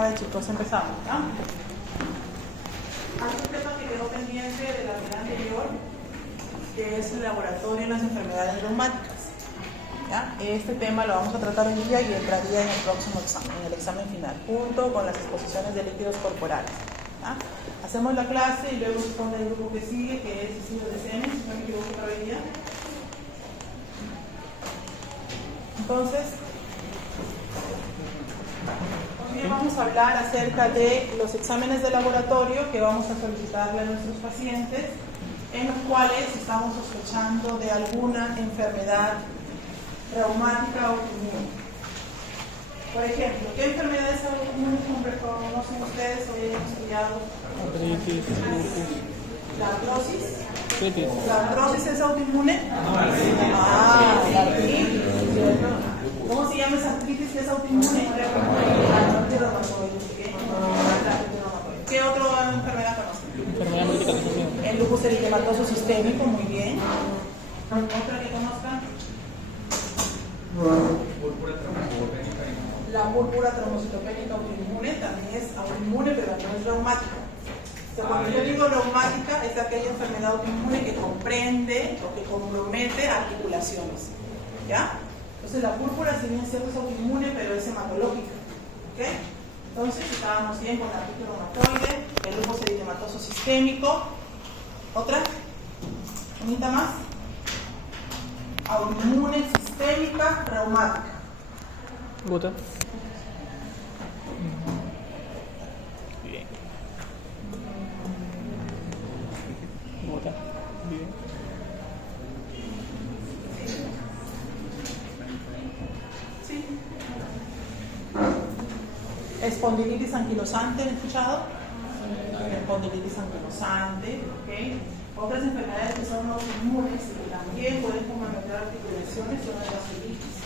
A ver, chicos, empezamos, ¿ya? Hay un tema que quedó pendiente de la clase anterior, que es el laboratorio en las enfermedades reumáticas. ¿Ya? Este tema lo vamos a tratar hoy día y entraría en el próximo examen, en el examen final, junto con las exposiciones de líquidos corporales. ¿Ya? Hacemos la clase y luego responde el grupo que sigue, que es estudios de semen, si no me equivoco para hoy día. Entonces, hoy vamos a hablar acerca de los exámenes de laboratorio que vamos a solicitarle a nuestros pacientes, en los cuales estamos sospechando de alguna enfermedad reumática o autoinmune. Por ejemplo, ¿qué enfermedades autoinmunes conocen ustedes o hayan estudiado? La artrosis. ¿La artrosis es autoinmune? La artritis. ¿Cómo se llama esa artritis que es autoinmune? ¿Qué otra enfermedad conocen? El lupus eritematoso sistémico, muy bien. ¿Otra que conozcan? La púrpura trombocitopénica autoinmune también es autoinmune, pero no es reumática. Cuando yo digo reumática, es aquella enfermedad autoinmune que comprende o que compromete articulaciones. ¿Ya? Entonces la púrpura, si bien es cierto, es autoinmune, pero es hematológica. ¿Ok? Entonces estábamos bien con la artritis reumatoide, el lupus eritematoso sistémico. ¿Otra? ¿Unita más? Autoinmune sistémica reumática. Gota. Bien. Gota. Bien. Sí. Espondilitis anquilosante, ¿han escuchado? Espondilitis anquilosante, ¿ok? Otras enfermedades que son autoinmunes y que también pueden comprometer articulaciones son las vasculitis.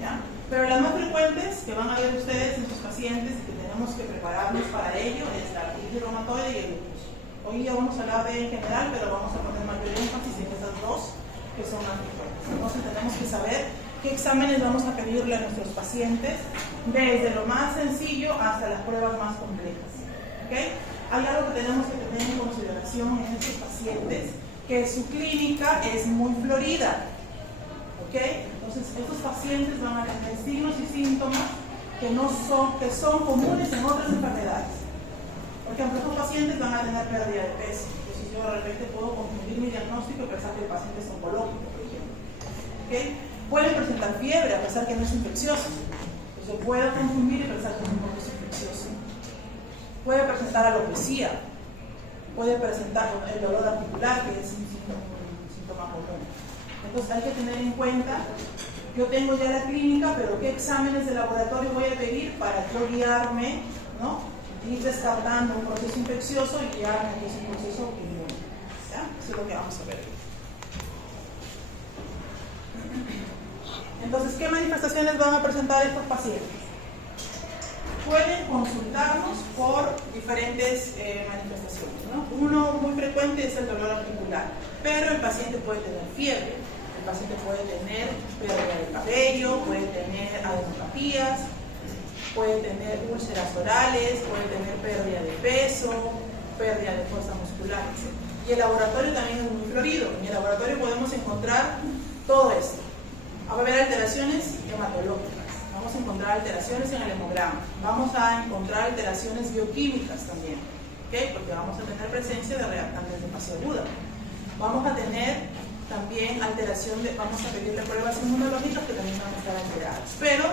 ¿Ya? Pero las más frecuentes que van a ver ustedes en sus pacientes y que tenemos que prepararnos para ello es la artritis reumatoide y el lupus. Hoy ya vamos a hablar de en general, pero vamos a poner mayor énfasis en esas dos que son más frecuentes. Entonces tenemos que saber qué exámenes vamos a pedirle a nuestros pacientes, desde lo más sencillo hasta las pruebas más complejas. ¿Okay? Hay algo que tenemos que tener en consideración en estos pacientes, que su clínica es muy florida. ¿Okay? Entonces, estos pacientes van a tener signos y síntomas que son comunes en otras enfermedades. Por ejemplo, estos pacientes van a tener pérdida de peso. Entonces, yo de repente puedo confundir mi diagnóstico y pensar que el paciente es oncológico, por ejemplo. ¿Okay? Pueden presentar fiebre a pesar que no es infeccioso. Entonces, puedo confundir y pensar que es un proceso infeccioso. Puede presentar alopecia. Puede presentar el dolor articular, que es un síntoma común. Entonces hay que tener en cuenta, yo tengo ya la clínica, pero qué exámenes de laboratorio voy a pedir para yo guiarme, ¿no? Ir descartando un proceso infeccioso y guiarme que es un proceso autoinmune. ¿Ya? Eso es lo que vamos a ver. Entonces, ¿qué manifestaciones van a presentar estos pacientes? Pueden consultarnos por diferentes manifestaciones, ¿no? Uno muy frecuente es el dolor articular, pero el paciente puede tener fiebre, el paciente puede tener pérdida de cabello, puede tener adenopatías, puede tener úlceras orales, puede tener pérdida de peso, pérdida de fuerza muscular, etc. Y el laboratorio también es muy florido. En el laboratorio podemos encontrar todo esto. Va a haber alteraciones hematológicas. Vamos a encontrar alteraciones en el hemograma, vamos a encontrar alteraciones bioquímicas también, ¿okay? Porque vamos a tener presencia de reactantes de fase aguda. Vamos a tener también vamos a pedirle pruebas inmunológicas que también van a estar alteradas. Pero,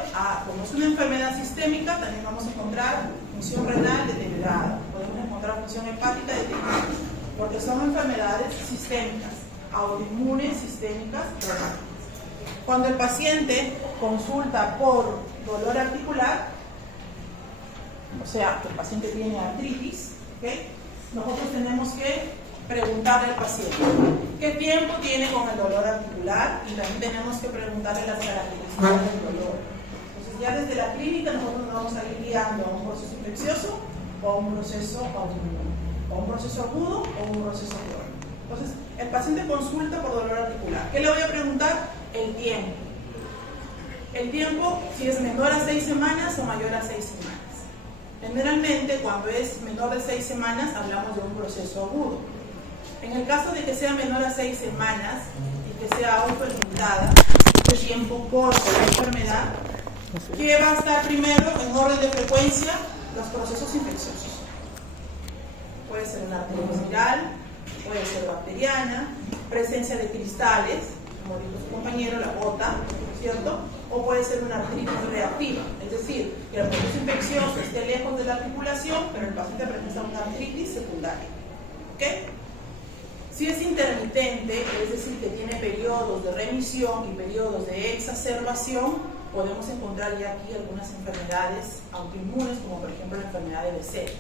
como es una enfermedad sistémica, también vamos a encontrar función renal deteriorada, podemos encontrar función hepática deteriorada, porque son enfermedades sistémicas, autoinmunes sistémicas reumáticas. Cuando el paciente consulta por dolor articular, o sea, que el paciente tiene artritis, ¿okay? Nosotros tenemos que preguntarle al paciente qué tiempo tiene con el dolor articular y también tenemos que preguntarle las características del dolor. Entonces, ya desde la clínica nosotros nos vamos a ir guiando a un proceso infeccioso o a un proceso autoinmune, o a un proceso agudo o a un proceso crónico. Entonces, el paciente consulta por dolor articular. ¿Qué le voy a preguntar? El tiempo. El tiempo, si es menor a 6 semanas o mayor a 6 semanas. Generalmente, cuando es menor de 6 semanas, hablamos de un proceso agudo. En el caso de que sea menor a 6 semanas y que sea autolimitada, este tiempo corto de la enfermedad, ¿qué va a estar primero en orden de frecuencia? Los procesos infecciosos. Puede ser una artritis viral, puede ser bacteriana, presencia de cristales, como dijo su compañero, la gota, ¿cierto? O puede ser una artritis reactiva, es decir, que el proceso infeccioso esté lejos de la articulación, pero el paciente presenta una artritis secundaria. ¿Ok? Si es intermitente, es decir, que tiene periodos de remisión y periodos de exacerbación, podemos encontrar ya aquí algunas enfermedades autoinmunes, como por ejemplo la enfermedad de BC,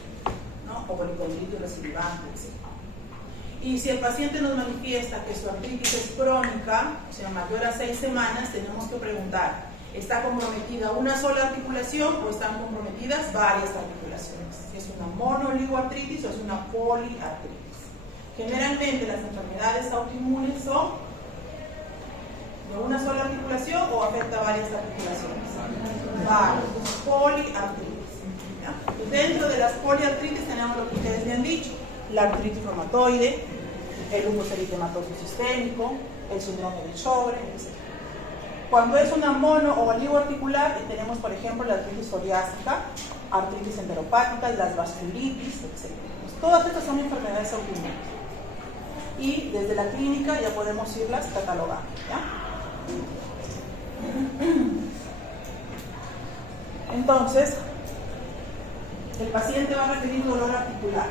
¿no? O policondritis recidivante, etc. Y si el paciente nos manifiesta que su artritis es crónica, o sea, mayor a 6 semanas, tenemos que preguntar, ¿está comprometida una sola articulación o están comprometidas varias articulaciones? ¿Es una monooligoartritis o es una poliartritis? Generalmente las enfermedades autoinmunes son de una sola articulación o afecta varias articulaciones. Varias, poliartritis. ¿Ya? Dentro de las poliartritis tenemos lo que ustedes me han dicho: la artritis reumatoide, el lupus eritematoso sistémico, el síndrome de Sjögren, etc. Cuando es una mono o oligoarticular, tenemos por ejemplo la artritis psoriásica, artritis enteropática, las vasculitis, etc. Pues todas estas son enfermedades autoinmunes. Y desde la clínica ya podemos irlas catalogando, ¿ya? Entonces, el paciente va a requerir dolor articular.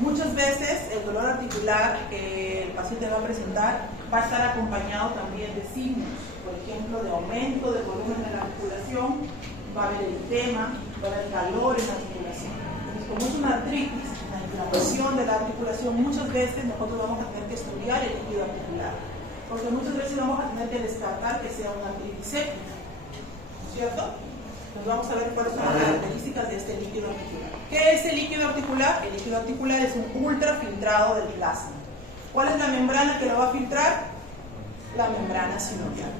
Muchas veces el dolor articular que el paciente va a presentar va a estar acompañado también de signos, por ejemplo, de aumento del volumen de la articulación, va a haber eritema, va a haber calor en la articulación. Entonces, como es una artritis, la inflamación de la articulación, muchas veces nosotros vamos a tener que estudiar el líquido articular, porque muchas veces vamos a tener que descartar que sea una artritis séptica, ¿cierto? Entonces vamos a ver cuáles son las características de este líquido articular. ¿Qué es el líquido articular? El líquido articular es un ultrafiltrado del plasma. ¿Cuál es la membrana que lo va a filtrar? La membrana sinovial.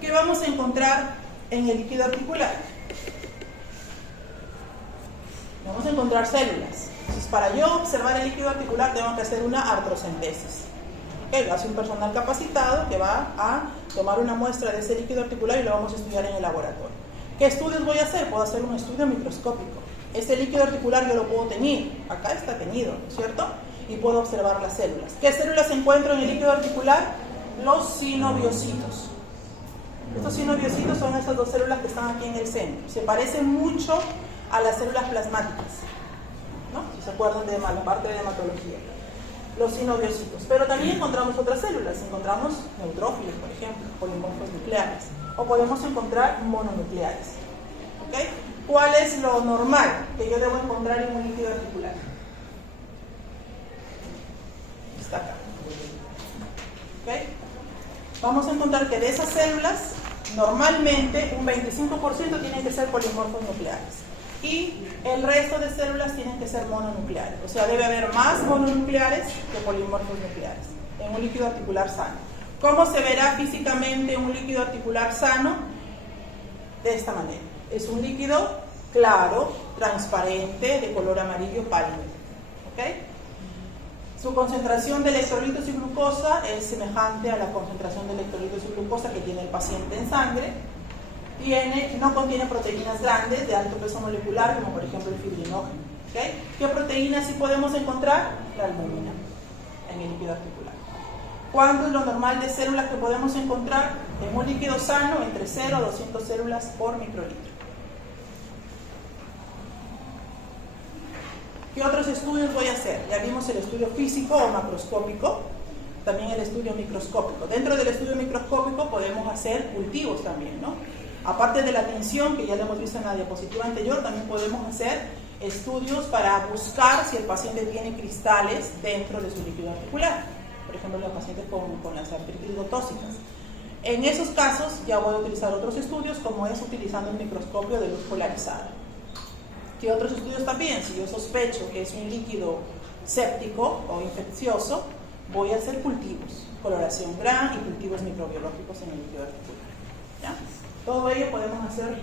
¿Qué vamos a encontrar en el líquido articular? Vamos a encontrar células. Entonces, para yo observar el líquido articular tengo que hacer una artrocentesis. Lo hace un personal capacitado que va a tomar una muestra de ese líquido articular y lo vamos a estudiar en el laboratorio. ¿Qué estudios voy a hacer? Puedo hacer un estudio microscópico. Este líquido articular yo lo puedo teñir. Acá está teñido, ¿cierto? Y puedo observar las células. ¿Qué células encuentro en el líquido articular? Los sinoviocitos. Estos sinoviocitos son estas dos células que están aquí en el centro. Se parecen mucho a las células plasmáticas, ¿no? Si se acuerdan de la parte de hematología. Los sinoviocitos. Pero también encontramos otras células. Encontramos neutrófilos, por ejemplo, polimorfos nucleares. O podemos encontrar mononucleares. ¿Ok? ¿Cuál es lo normal que yo debo encontrar en un líquido articular? Está acá. ¿Ok? Vamos a encontrar que de esas células, normalmente un 25% tienen que ser polimorfos nucleares. Y el resto de células tienen que ser mononucleares. O sea, debe haber más mononucleares que polimorfos nucleares en un líquido articular sano. ¿Cómo se verá físicamente un líquido articular sano? De esta manera. Es un líquido claro, transparente, de color amarillo pálido. ¿Ok? Su concentración de electrolitos y glucosa es semejante a la concentración de electrolitos y glucosa que tiene el paciente en sangre. No contiene proteínas grandes de alto peso molecular, como por ejemplo el fibrinógeno. ¿Okay? ¿Qué proteínas sí podemos encontrar? La albúmina en el líquido articular. ¿Cuánto es lo normal de células que podemos encontrar en un líquido sano? Entre 0 a 200 células por microlitro. ¿Qué otros estudios voy a hacer? Ya vimos el estudio físico o macroscópico, también el estudio microscópico. Dentro del estudio microscópico podemos hacer cultivos también, ¿no? Aparte de la tinción, que ya lo hemos visto en la diapositiva anterior, también podemos hacer estudios para buscar si el paciente tiene cristales dentro de su líquido articular. Por ejemplo, los pacientes con las artritis gotósicas. En esos casos ya voy a utilizar otros estudios, como es utilizando un microscopio de luz polarizada. ¿Qué otros estudios también? Si yo sospecho que es un líquido séptico o infeccioso, voy a hacer cultivos, coloración Gram y cultivos microbiológicos en el líquido articular. ¿Ya? Todo ello podemos hacer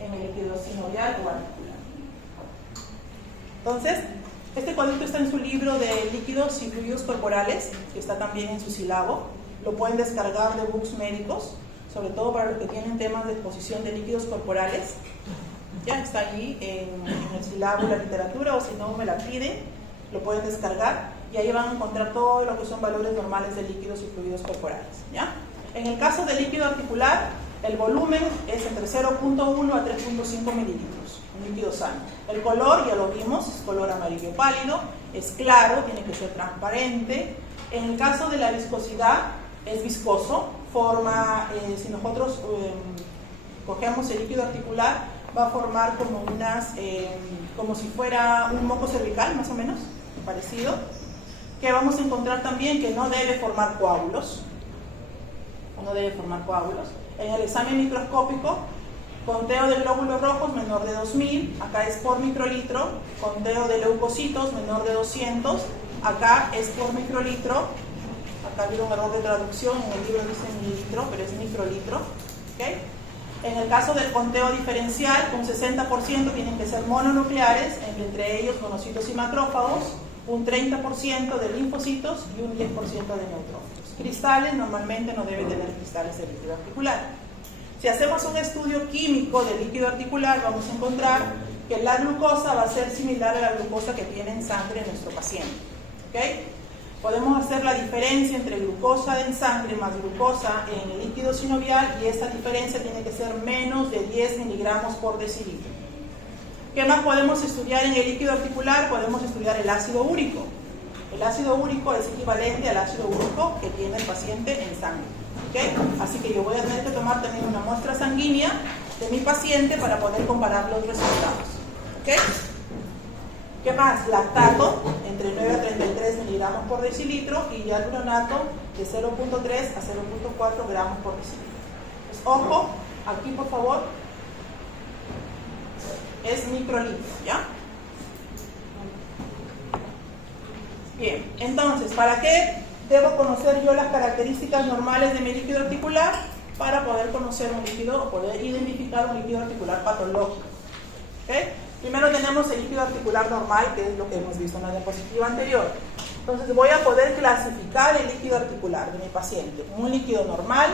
en el líquido sinovial o articular. Entonces, este cuadrito está en su libro de líquidos y fluidos corporales, que está también en su sílabo. Lo pueden descargar de books médicos, sobre todo para los que tienen temas de exposición de líquidos corporales. Ya está allí en el sílabo de la literatura, o si no me la piden, lo pueden descargar y ahí van a encontrar todo lo que son valores normales de líquidos y fluidos corporales. ¿Ya? En el caso del líquido articular, el volumen es entre 0.1 a 3.5 mililitros, un líquido sano. El color, ya lo vimos, es color amarillo pálido, es claro, tiene que ser transparente. En el caso de la viscosidad, es viscoso, forma, si nosotros cogemos el líquido articular, va a formar como como si fuera un moco cervical, más o menos, parecido, que vamos a encontrar también que no debe formar coágulos, En el examen microscópico, conteo de glóbulos rojos menor de 2000, acá es por microlitro, conteo de leucocitos menor de 200, acá es por microlitro, acá ha habido un error de traducción, en el libro dice mililitro, pero es microlitro, ¿okay? En el caso del conteo diferencial, un 60% tienen que ser mononucleares, entre ellos monocitos y macrófagos, un 30% de linfocitos y un 10% de neutrófilos. Cristales normalmente no deben tener cristales de líquido articular. Si hacemos un estudio químico de líquido articular, vamos a encontrar que la glucosa va a ser similar a la glucosa que tiene en sangre nuestro paciente. ¿Okay? Podemos hacer la diferencia entre glucosa en sangre más glucosa en el líquido sinovial y esta diferencia tiene que ser menos de 10 miligramos por decilitro. ¿Qué más podemos estudiar en el líquido articular? Podemos estudiar el ácido úrico. El ácido úrico es equivalente al ácido úrico que tiene el paciente en sangre. ¿Okay? Así que yo voy a tener que tomar también una muestra sanguínea de mi paciente para poder comparar los resultados. ¿Okay? ¿Qué más? Lactato, entre 9 a 33 miligramos por decilitro, y hialuronato de 0.3 a 0.4 gramos por decilitro. Pues, ojo, aquí por favor, es microlitro, ¿ya? Bien, entonces, ¿para qué debo conocer yo las características normales de mi líquido articular? Para poder conocer un líquido o poder identificar un líquido articular patológico. ¿Okay? Primero tenemos el líquido articular normal, que es lo que hemos visto en la diapositiva anterior. Entonces voy a poder clasificar el líquido articular de mi paciente en un líquido normal,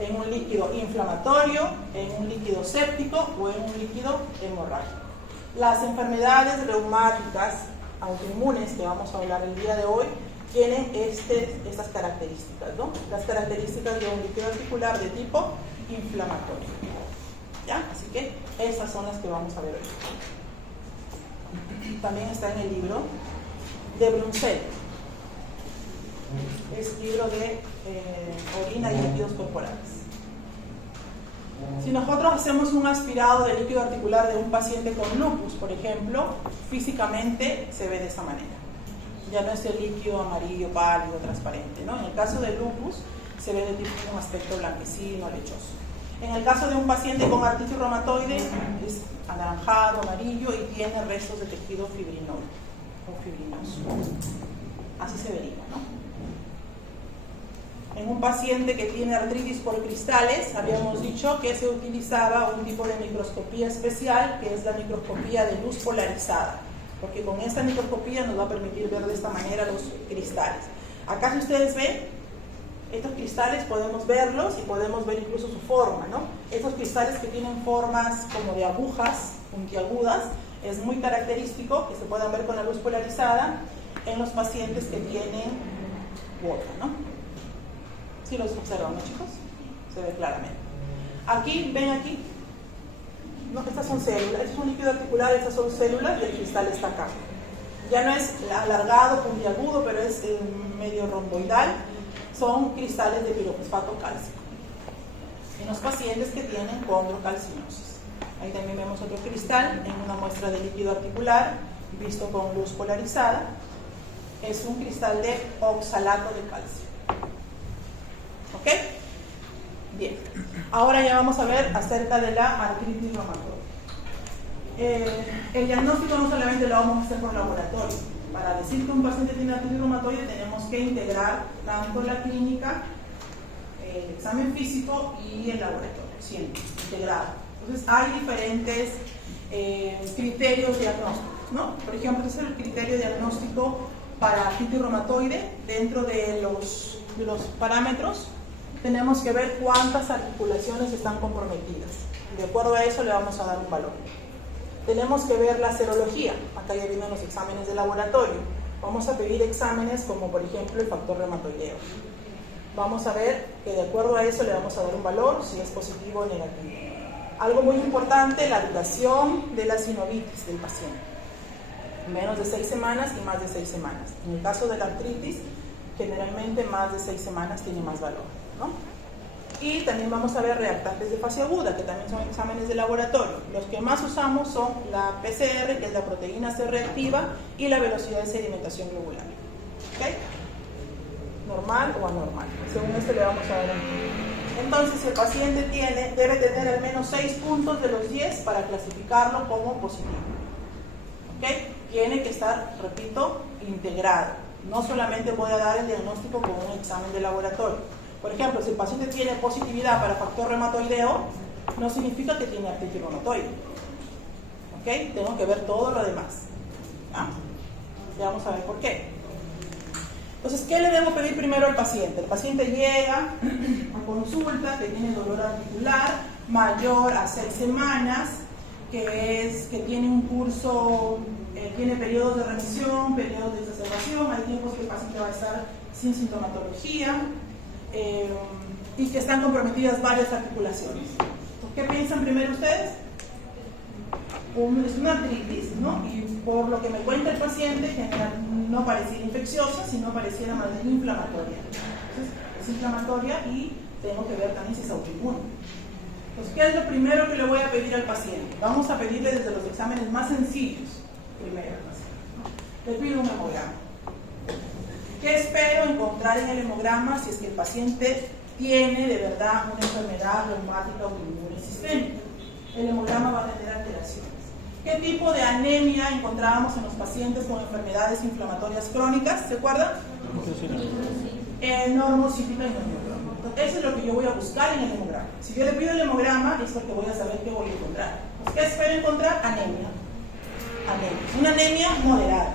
en un líquido inflamatorio, en un líquido séptico o en un líquido hemorrágico. Las enfermedades reumáticas autoinmunes que vamos a hablar el día de hoy tienen estas características, ¿no? Las características de un líquido articular de tipo inflamatorio. ¿Ya? Así que esas son las que vamos a ver hoy. También está en el libro de Brunsell. Es libro de orina y líquidos corporales. Si nosotros hacemos un aspirado de líquido articular de un paciente con lupus, por ejemplo, físicamente se ve de esa manera. Ya no es el líquido amarillo, pálido, transparente, ¿no? En el caso de lupus se ve de tipo un aspecto blanquecino, lechoso. En el caso de un paciente con artritis reumatoide es anaranjado, amarillo y tiene restos de tejido fibrinoso o fibrinoso. Así se vería, ¿no? En un paciente que tiene artritis por cristales, habíamos dicho que se utilizaba un tipo de microscopía especial, que es la microscopía de luz polarizada, porque con esta microscopía nos va a permitir ver de esta manera los cristales. Acá, si ustedes ven, estos cristales podemos verlos y podemos ver incluso su forma, ¿no? Estos cristales que tienen formas como de agujas puntiagudas, es muy característico que se puedan ver con la luz polarizada en los pacientes que tienen gota, ¿no? ¿Sí los observan, ¿no, chicos? Se ve claramente. Aquí, ven aquí. No, estas son células, este es un líquido articular, estas son células y el cristal está acá. Ya no es alargado, puntiagudo, pero es medio romboidal. Son cristales de pirofosfato cálcico. En los pacientes que tienen condrocalcinosis. Ahí también vemos otro cristal en una muestra de líquido articular visto con luz polarizada. Es un cristal de oxalato de calcio. ¿Ok? Bien. Ahora ya vamos a ver acerca de la artritis reumatoide. El diagnóstico no solamente lo vamos a hacer por laboratorio. Para decir que un paciente tiene artritis reumatoide tenemos que integrar tanto la clínica, el examen físico y el laboratorio, siempre integrado. Entonces hay diferentes criterios diagnósticos. ¿no? Por ejemplo, ese es el criterio diagnóstico para artritis reumatoide. Dentro de los parámetros tenemos que ver cuántas articulaciones están comprometidas. De acuerdo a eso le vamos a dar un valor. Tenemos que ver la serología. Acá ya vienen los exámenes de laboratorio. Vamos a pedir exámenes como por ejemplo el factor reumatoideo. Vamos a ver que de acuerdo a eso le vamos a dar un valor, si es positivo o negativo. Algo muy importante, la duración de la sinovitis del paciente. Menos de 6 semanas y más de 6 semanas. En el caso de la artritis, generalmente más de 6 semanas tiene más valor, ¿no? Y también vamos a ver reactantes de fase aguda, que también son exámenes de laboratorio. Los que más usamos son la PCR, que es la proteína C reactiva, y la velocidad de sedimentación globular. ¿Okay? Normal o anormal. Según esto le vamos a dar un... Entonces, el paciente debe tener al menos 6 puntos de los 10 para clasificarlo como positivo. ¿Okay? Tiene que estar, repito, integrado. No solamente voy a dar el diagnóstico con un examen de laboratorio. Por ejemplo, si el paciente tiene positividad para factor reumatoideo, no significa que tiene artritis reumatoide. ¿Ok? Tengo que ver todo lo demás. ¿Ah? Ya vamos a ver por qué. Entonces, ¿qué le debo pedir primero al paciente? El paciente llega a consulta, que tiene dolor articular mayor a 6 semanas, que tiene un curso, tiene periodos de remisión, periodos de exacerbación, hay tiempos que el paciente va a estar sin sintomatología, y que están comprometidas varias articulaciones. ¿Qué piensan primero ustedes? Es una artritis, ¿no? Y por lo que me cuenta el paciente, general, no pareciera infecciosa, sino pareciera más bien inflamatoria. Entonces, es inflamatoria y tengo que ver también si es autoinmune. Entonces, ¿qué es lo primero que le voy a pedir al paciente? Vamos a pedirle desde los exámenes más sencillos primero al paciente. Le pido un hemograma. ¿Qué espero encontrar en el hemograma si es que el paciente tiene de verdad una enfermedad reumática autoinmune sistémica? El hemograma va a tener alteraciones. ¿Qué tipo de anemia encontrábamos en los pacientes con enfermedades inflamatorias crónicas? ¿Se acuerdan? Normocítica y normocrónica. Eso es lo que yo voy a buscar en el hemograma. Si yo le pido el hemograma, es porque voy a saber qué voy a encontrar. ¿Qué espero encontrar? Anemia. Una anemia moderada.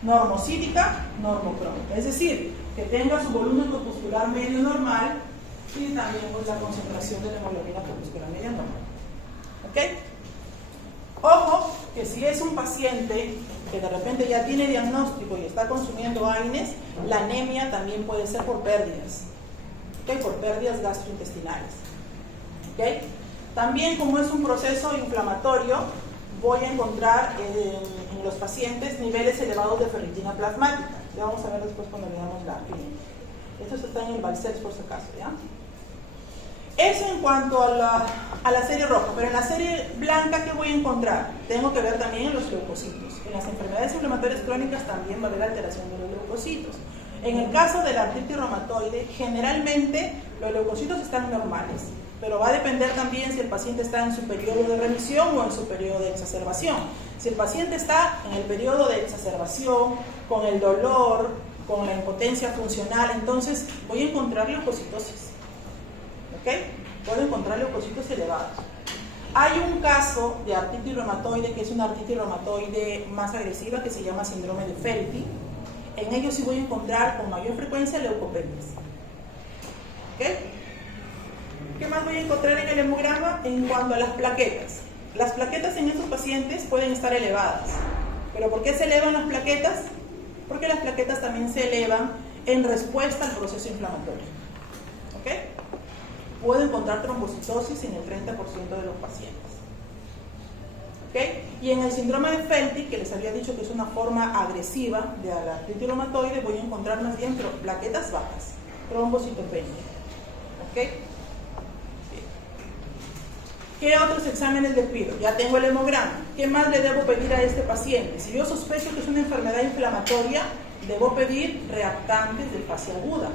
Normocítica, normocrónica. Es decir, que tenga su volumen corpuscular medio normal y también pues, la concentración de la hemoglobina corpuscular media normal. ¿Ok? Ojo, que si es un paciente que de repente ya tiene diagnóstico y está consumiendo AINES, la anemia también puede ser por pérdidas. ¿Ok? Por pérdidas gastrointestinales. ¿Ok? También, como es un proceso inflamatorio, voy a encontrar en los pacientes niveles elevados de ferritina plasmática. Ya vamos a ver después cuando veamos la clínica. Estos están en el Balcells por si acaso, ¿ya? Eso en cuanto a la serie roja, pero en la serie blanca, ¿qué voy a encontrar? Tengo que ver también en los leucocitos. En las enfermedades inflamatorias crónicas también va a haber alteración de los leucocitos. En el caso de la artritis reumatoide, generalmente los leucocitos están normales, pero va a depender también si el paciente está en su periodo de remisión o en su periodo de exacerbación. Si el paciente está en el periodo de exacerbación, con el dolor, con la impotencia funcional, entonces voy a encontrar leucocitosis. ¿Ok? Puedo encontrar leucocitos elevados. Hay un caso de artritis reumatoide que es una artritis reumatoide más agresiva que se llama síndrome de Felty. En ellos sí voy a encontrar con mayor frecuencia leucopenias. ¿Ok? ¿Qué más voy a encontrar en el hemograma? En cuanto a las plaquetas. Las plaquetas en estos pacientes pueden estar elevadas. ¿Pero por qué se elevan las plaquetas? Porque las plaquetas también se elevan en respuesta al proceso inflamatorio. ¿Ok? Puedo encontrar trombocitosis en el 30% de los pacientes. ¿Okay? Y en el síndrome de Felty, que les había dicho que es una forma agresiva de la artritis reumatoide, voy a encontrar más bien plaquetas bajas, trombocitopenia. ¿Okay? ¿Qué otros exámenes le pido? Ya tengo el hemograma. ¿Qué más le debo pedir a este paciente? Si yo sospecho que es una enfermedad inflamatoria, debo pedir reactantes de fase aguda.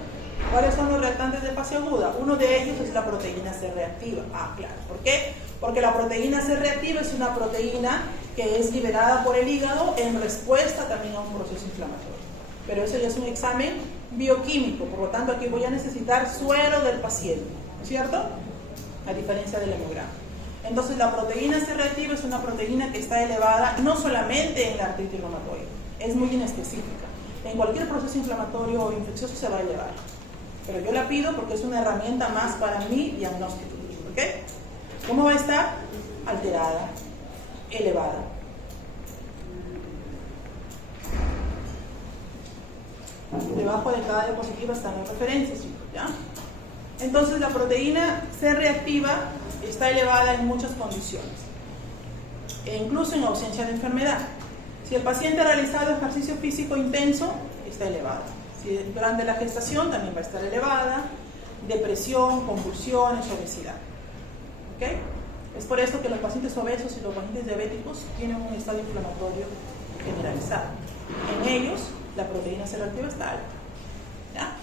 ¿Cuáles son los reactantes de fase aguda? Uno de ellos es la proteína C reactiva. Ah, claro. ¿Por qué? Porque la proteína C reactiva es una proteína que es liberada por el hígado en respuesta también a un proceso inflamatorio. Pero eso ya es un examen bioquímico, por lo tanto aquí voy a necesitar suero del paciente, ¿no es cierto? A diferencia del hemograma. Entonces la proteína C reactiva es una proteína que está elevada no solamente en la artritis reumatoide, es muy inespecífica. En cualquier proceso inflamatorio o infeccioso se va a elevar. Pero yo la pido porque es una herramienta más para mi diagnóstico. ¿Ok? ¿Cómo va a estar? Alterada, elevada. Debajo de cada diapositiva están las referencias, ¿ya? Entonces la proteína C reactiva está elevada en muchas condiciones, e incluso en ausencia de enfermedad. Si el paciente ha realizado ejercicio físico intenso, está elevada. Si durante la gestación también va a estar elevada, depresión, convulsiones, obesidad. ¿Ok? Es por esto que los pacientes obesos y los pacientes diabéticos tienen un estado inflamatorio generalizado. En ellos, la proteína C reactiva está alta. ¿Ya?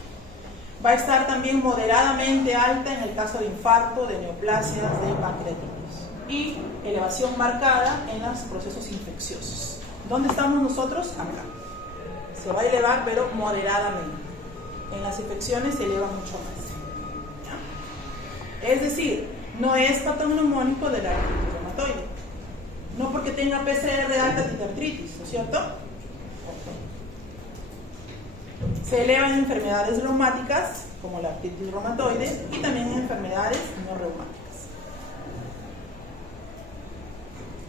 Va a estar también moderadamente alta en el caso de infarto, de neoplasias, de pancreatitis. Y elevación marcada en los procesos infecciosos. ¿Dónde estamos nosotros? Acá. Se va a elevar, pero moderadamente. En las infecciones se eleva mucho más. ¿Ya? Es decir, no es patognomónico de la artritis reumatoide. No porque tenga PCR alta de artritis, ¿no es cierto? Se eleva en enfermedades reumáticas, como la artritis reumatoide, y también en enfermedades no reumáticas.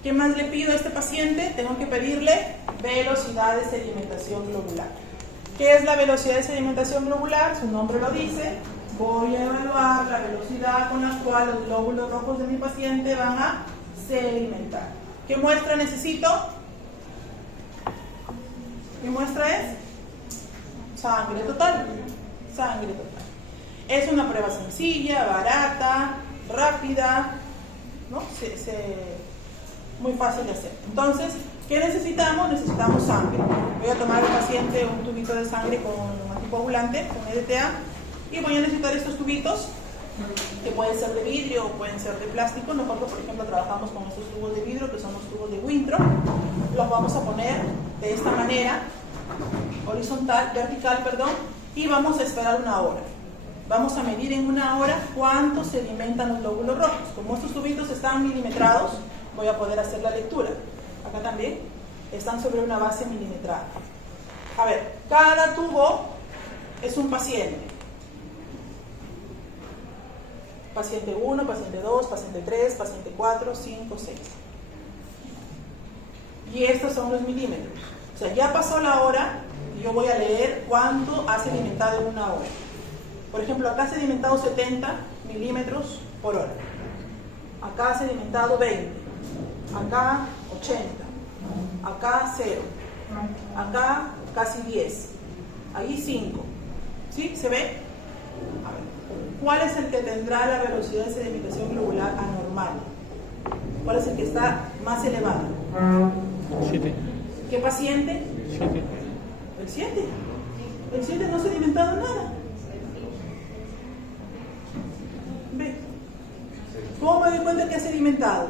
¿Qué más le pido a este paciente? Tengo que pedirle velocidad de sedimentación globular. ¿Qué es la velocidad de sedimentación globular? Su nombre lo dice. Voy a evaluar la velocidad con la cual los glóbulos rojos de mi paciente van a sedimentar. ¿Qué muestra necesito? ¿Qué muestra es? Sangre total. Sangre total. Es una prueba sencilla, barata, rápida, ¿no? Muy fácil de hacer. Entonces, ¿qué necesitamos? Necesitamos sangre. Voy a tomar al paciente un tubito de sangre con un anticoagulante, con EDTA, y voy a necesitar estos tubitos, que pueden ser de vidrio o pueden ser de plástico. Nosotros, por ejemplo, trabajamos con estos tubos de vidrio, que son los tubos de Winthrop. Los vamos a poner de esta manera, vertical, y vamos a esperar 1 hora. Vamos a medir en 1 hora cuánto sedimentan los glóbulos rojos. Como estos tubitos están milimetrados, voy a poder hacer la lectura. Acá también están sobre una base milimetrada. A ver, cada tubo es un paciente. Paciente 1, paciente 2, paciente 3, paciente 4, 5, 6. Y estos son los milímetros. O sea, ya pasó la hora y yo voy a leer cuánto ha sedimentado en 1 hora. Por ejemplo, acá ha sedimentado 70 milímetros por hora. Acá ha sedimentado 20. Acá 80. Acá 0. Acá casi 10. Ahí 5. ¿Sí? ¿Se ve? A ver. ¿Cuál es el que tendrá la velocidad de sedimentación globular anormal? ¿Cuál es el que está más elevado? 7. ¿Qué paciente? 7. El 7. El 7 no ha sedimentado nada. Ve. ¿Cómo me doy cuenta que ha sedimentado?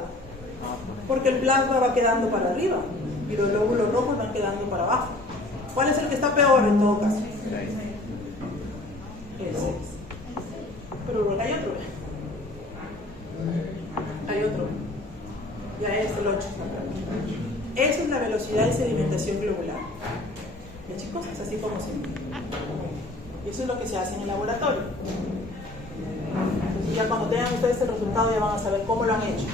Porque el plasma va quedando para arriba y los glóbulos rojos van quedando para abajo. ¿Cuál es el que está peor en todo caso? El 6. Pero hay otro. Hay otro. Ya es el 8. Esa es la velocidad de sedimentación globular. ¿Ya, chicos? Es así como siempre. Y eso es lo que se hace en el laboratorio. Entonces ya cuando tengan ustedes el resultado ya van a saber cómo lo han hecho.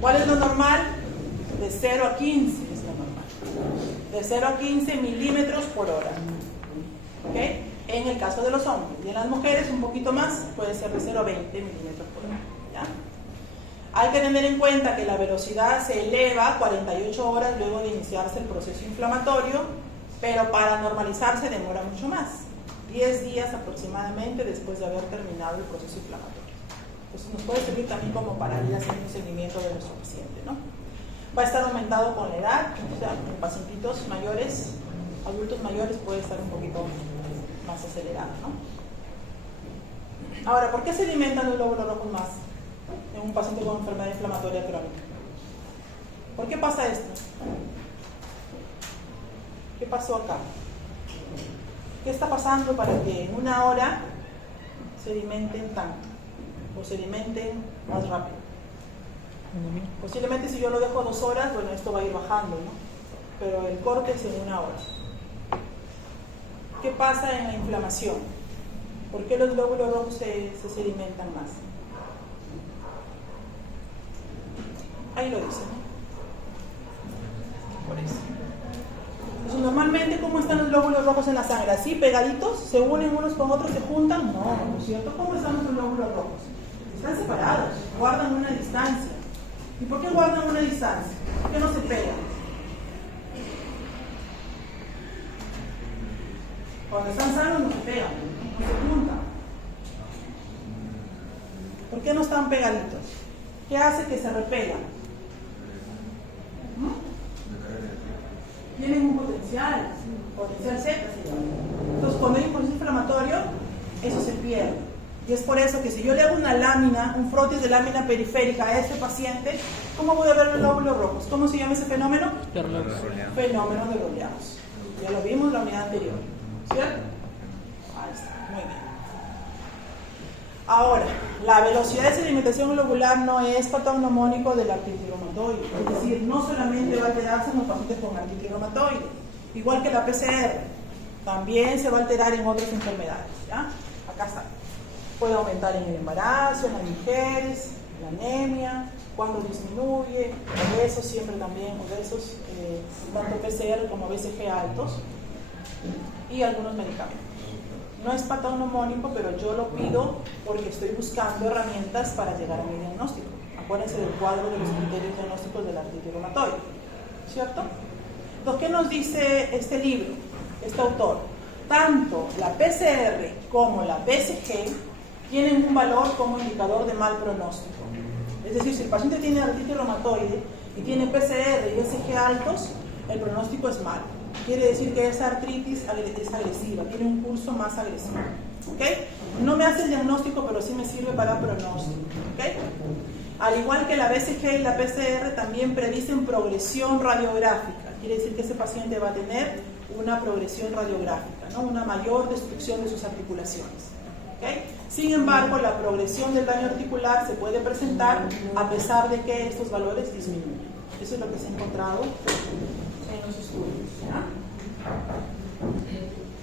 ¿Cuál es lo normal? De 0 a 15 es lo normal. De 0 a 15 milímetros por hora. ¿Ok? En el caso de los hombres. Y en las mujeres un poquito más, puede ser de 0 a 20 milímetros por hora. ¿Ya? Hay que tener en cuenta que la velocidad se eleva 48 horas luego de iniciarse el proceso inflamatorio, pero para normalizarse demora mucho más. 10 días aproximadamente después de haber terminado el proceso inflamatorio. Entonces nos puede servir también como para ir haciendo un seguimiento de nuestro paciente, ¿no? Va a estar aumentado con la edad, o sea, en pacientitos mayores, adultos mayores puede estar un poquito más acelerado, ¿no? Ahora, ¿por qué sedimentan los glóbulos rojos más en un paciente con enfermedad inflamatoria crónica? ¿Por qué pasa esto? ¿Qué pasó acá? ¿Qué está pasando para que en 1 hora sedimenten tanto? o se alimenten más rápido. Posiblemente si yo lo dejo 2 horas, bueno, esto va a ir bajando, ¿no? Pero el corte es en 1 hora. ¿Qué pasa en la inflamación? ¿Por qué los glóbulos rojos se sedimentan más? Ahí lo dice, ¿no? Por eso. Entonces, normalmente, ¿cómo están los glóbulos rojos en la sangre? ¿Así, pegaditos? ¿Se unen unos con otros? ¿Se juntan? No, ¿no es cierto? ¿Cómo están los glóbulos rojos? Están separados, guardan una distancia. ¿Y por qué guardan una distancia? ¿Por qué no se pegan? Cuando están sanos no se pegan, no se juntan. ¿Por qué no están pegaditos? ¿Qué hace que se repelan? Tienen un potencial Z se llama. Entonces cuando hay un proceso inflamatorio, eso se pierde. Y es por eso que si yo le hago una lámina, un frotis de lámina periférica a este paciente, ¿cómo voy a ver los glóbulos rojos? ¿Cómo se llama ese fenómeno? Fenómeno de Rodeados. Ya lo vimos en la unidad anterior, ¿cierto? Ahí está, muy bien. Ahora, la velocidad de sedimentación globular no es patognomónico del artritis reumatoide, es decir, no solamente va a alterarse en los pacientes con artritis reumatoide, igual que la PCR, también se va a alterar en otras enfermedades, ¿ya? Acá está. Puede aumentar en el embarazo, en las mujeres, la anemia, cuando disminuye, obesos siempre también, obesos, tanto PCR como BCG altos, y algunos medicamentos. No es patognomónico, pero yo lo pido porque estoy buscando herramientas para llegar a mi diagnóstico. Acuérdense del cuadro de los criterios diagnósticos del artritis reumatoide, ¿cierto? Entonces, ¿qué nos dice este libro, este autor? Tanto la PCR como la BCG tienen un valor como indicador de mal pronóstico. Es decir, si el paciente tiene artritis reumatoide y tiene PCR y BCG altos, el pronóstico es malo. Quiere decir que esa artritis es agresiva, tiene un curso más agresivo. ¿Okay? No me hace el diagnóstico, pero sí me sirve para pronóstico. ¿Okay? Al igual que la BCG y la PCR también predicen progresión radiográfica. Quiere decir que ese paciente va a tener una progresión radiográfica, ¿no? Una mayor destrucción de sus articulaciones. ¿Okay? Sin embargo, la progresión del daño articular se puede presentar a pesar de que estos valores disminuyen. Eso es lo que se ha encontrado en los estudios. ¿Ya?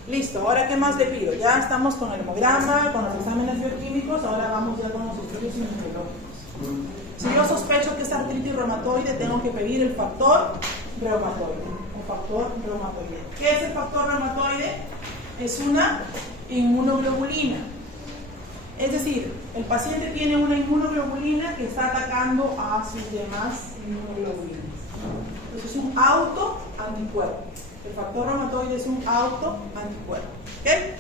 Listo, ahora ¿qué más le pido? Ya estamos con el hemograma, con los exámenes bioquímicos, ahora vamos ya con los estudios inmunológicos. Si yo sospecho que es artritis reumatoide, tengo que pedir el factor reumatoide. El factor reumatoide. ¿Qué es el factor reumatoide? Es una inmunoglobulina. Es decir, el paciente tiene una inmunoglobulina que está atacando a sus demás inmunoglobulinas. Entonces es un autoanticuerpo. El factor reumatoide es un autoanticuerpo. ¿Okay?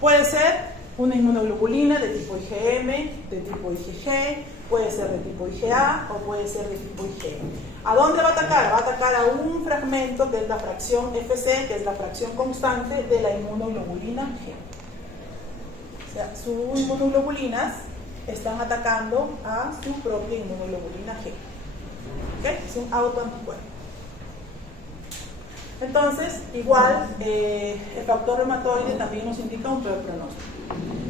Puede ser una inmunoglobulina de tipo IgM, de tipo IgG, puede ser de tipo IgA o puede ser de tipo IgE. ¿A dónde va a atacar? Va a atacar a un fragmento que es la fracción Fc, que es la fracción constante de la inmunoglobulina G. O sea, sus inmunoglobulinas están atacando a su propia inmunoglobulina G. ¿Okay? Es un autoanticuerpo. Entonces, igual, el factor reumatoide también nos indica un peor pronóstico.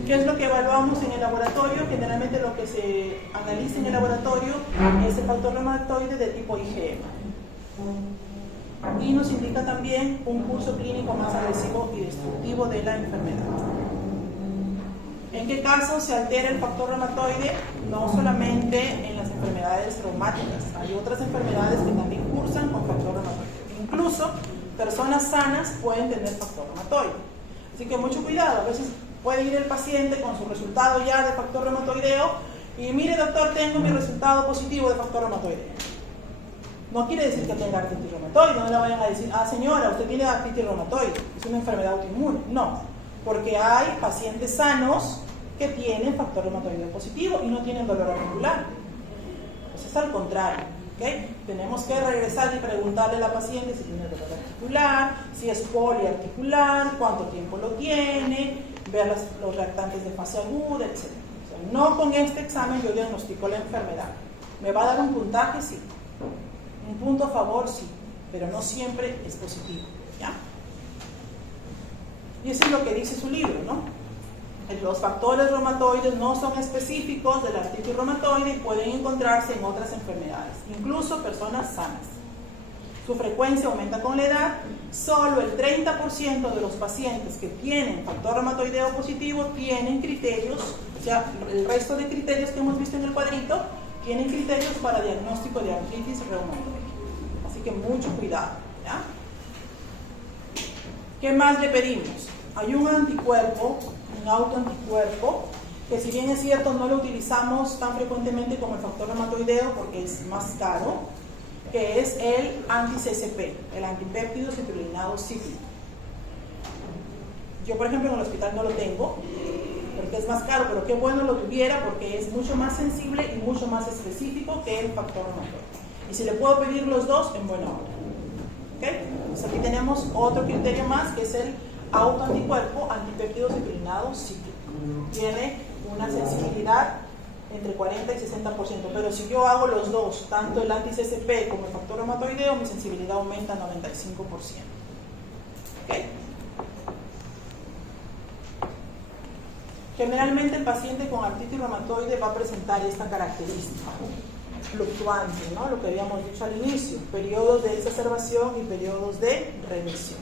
¿Qué es lo que evaluamos en el laboratorio? Generalmente lo que se analiza en el laboratorio es el factor reumatoide de tipo IgM. Y nos indica también un curso clínico más agresivo y destructivo de la enfermedad. ¿En qué caso se altera el factor reumatoide? No solamente en las enfermedades reumáticas, hay otras enfermedades que también cursan con factor reumatoide. Incluso personas sanas pueden tener factor reumatoide. Así que mucho cuidado, a veces puede ir el paciente con su resultado ya de factor reumatoideo y mire doctor, tengo mi resultado positivo de factor reumatoideo. No quiere decir que tenga artritis reumatoide, no le vayan a decir, ah señora, usted tiene artritis reumatoide, es una enfermedad autoinmune. No, porque hay pacientes sanos que tienen factor reumatoideo positivo y no tienen dolor articular. Pues es al contrario. ¿Okay? Tenemos que regresar y preguntarle a la paciente si tiene dolor articular, si es poliarticular, cuánto tiempo lo tiene, ver los reactantes de fase aguda, etc. O sea, no con este examen yo diagnostico la enfermedad. ¿Me va a dar un puntaje? Sí. Un punto a favor, sí. Pero no siempre es positivo. ¿Ya? Y eso es lo que dice su libro, ¿no? El los factores reumatoides no son específicos de la artritis reumatoide y pueden encontrarse en otras enfermedades, incluso personas sanas. Su frecuencia aumenta con la edad. Solo el 30% de los pacientes que tienen factor reumatoideo positivo tienen criterios, o sea, el resto de criterios que hemos visto en el cuadrito tienen criterios para diagnóstico de artritis reumatoide. Así que mucho cuidado, ¿ya? ¿Qué más le pedimos? Hay un anticuerpo, un autoanticuerpo, que si bien es cierto no lo utilizamos tan frecuentemente como el factor reumatoideo porque es más caro, que es el anti-CCP, el antipéptido citrullinado cíclico. Yo, por ejemplo, en el hospital no lo tengo, porque es más caro, pero qué bueno lo tuviera porque es mucho más sensible y mucho más específico que el factor reumatoide. Y si le puedo pedir los dos, en buena hora. ¿Okay? Entonces aquí tenemos otro criterio más, que es el autoanticuerpo antipéptido citrulinado cíclico. Tiene una sensibilidad entre 40 y 60%, pero si yo hago los dos, tanto el anti-CCP como el factor reumatoideo, mi sensibilidad aumenta a 95%. ¿Okay? Generalmente el paciente con artritis reumatoide va a presentar esta característica fluctuante, ¿no? Lo que habíamos dicho al inicio, periodos de exacerbación y periodos de remisión.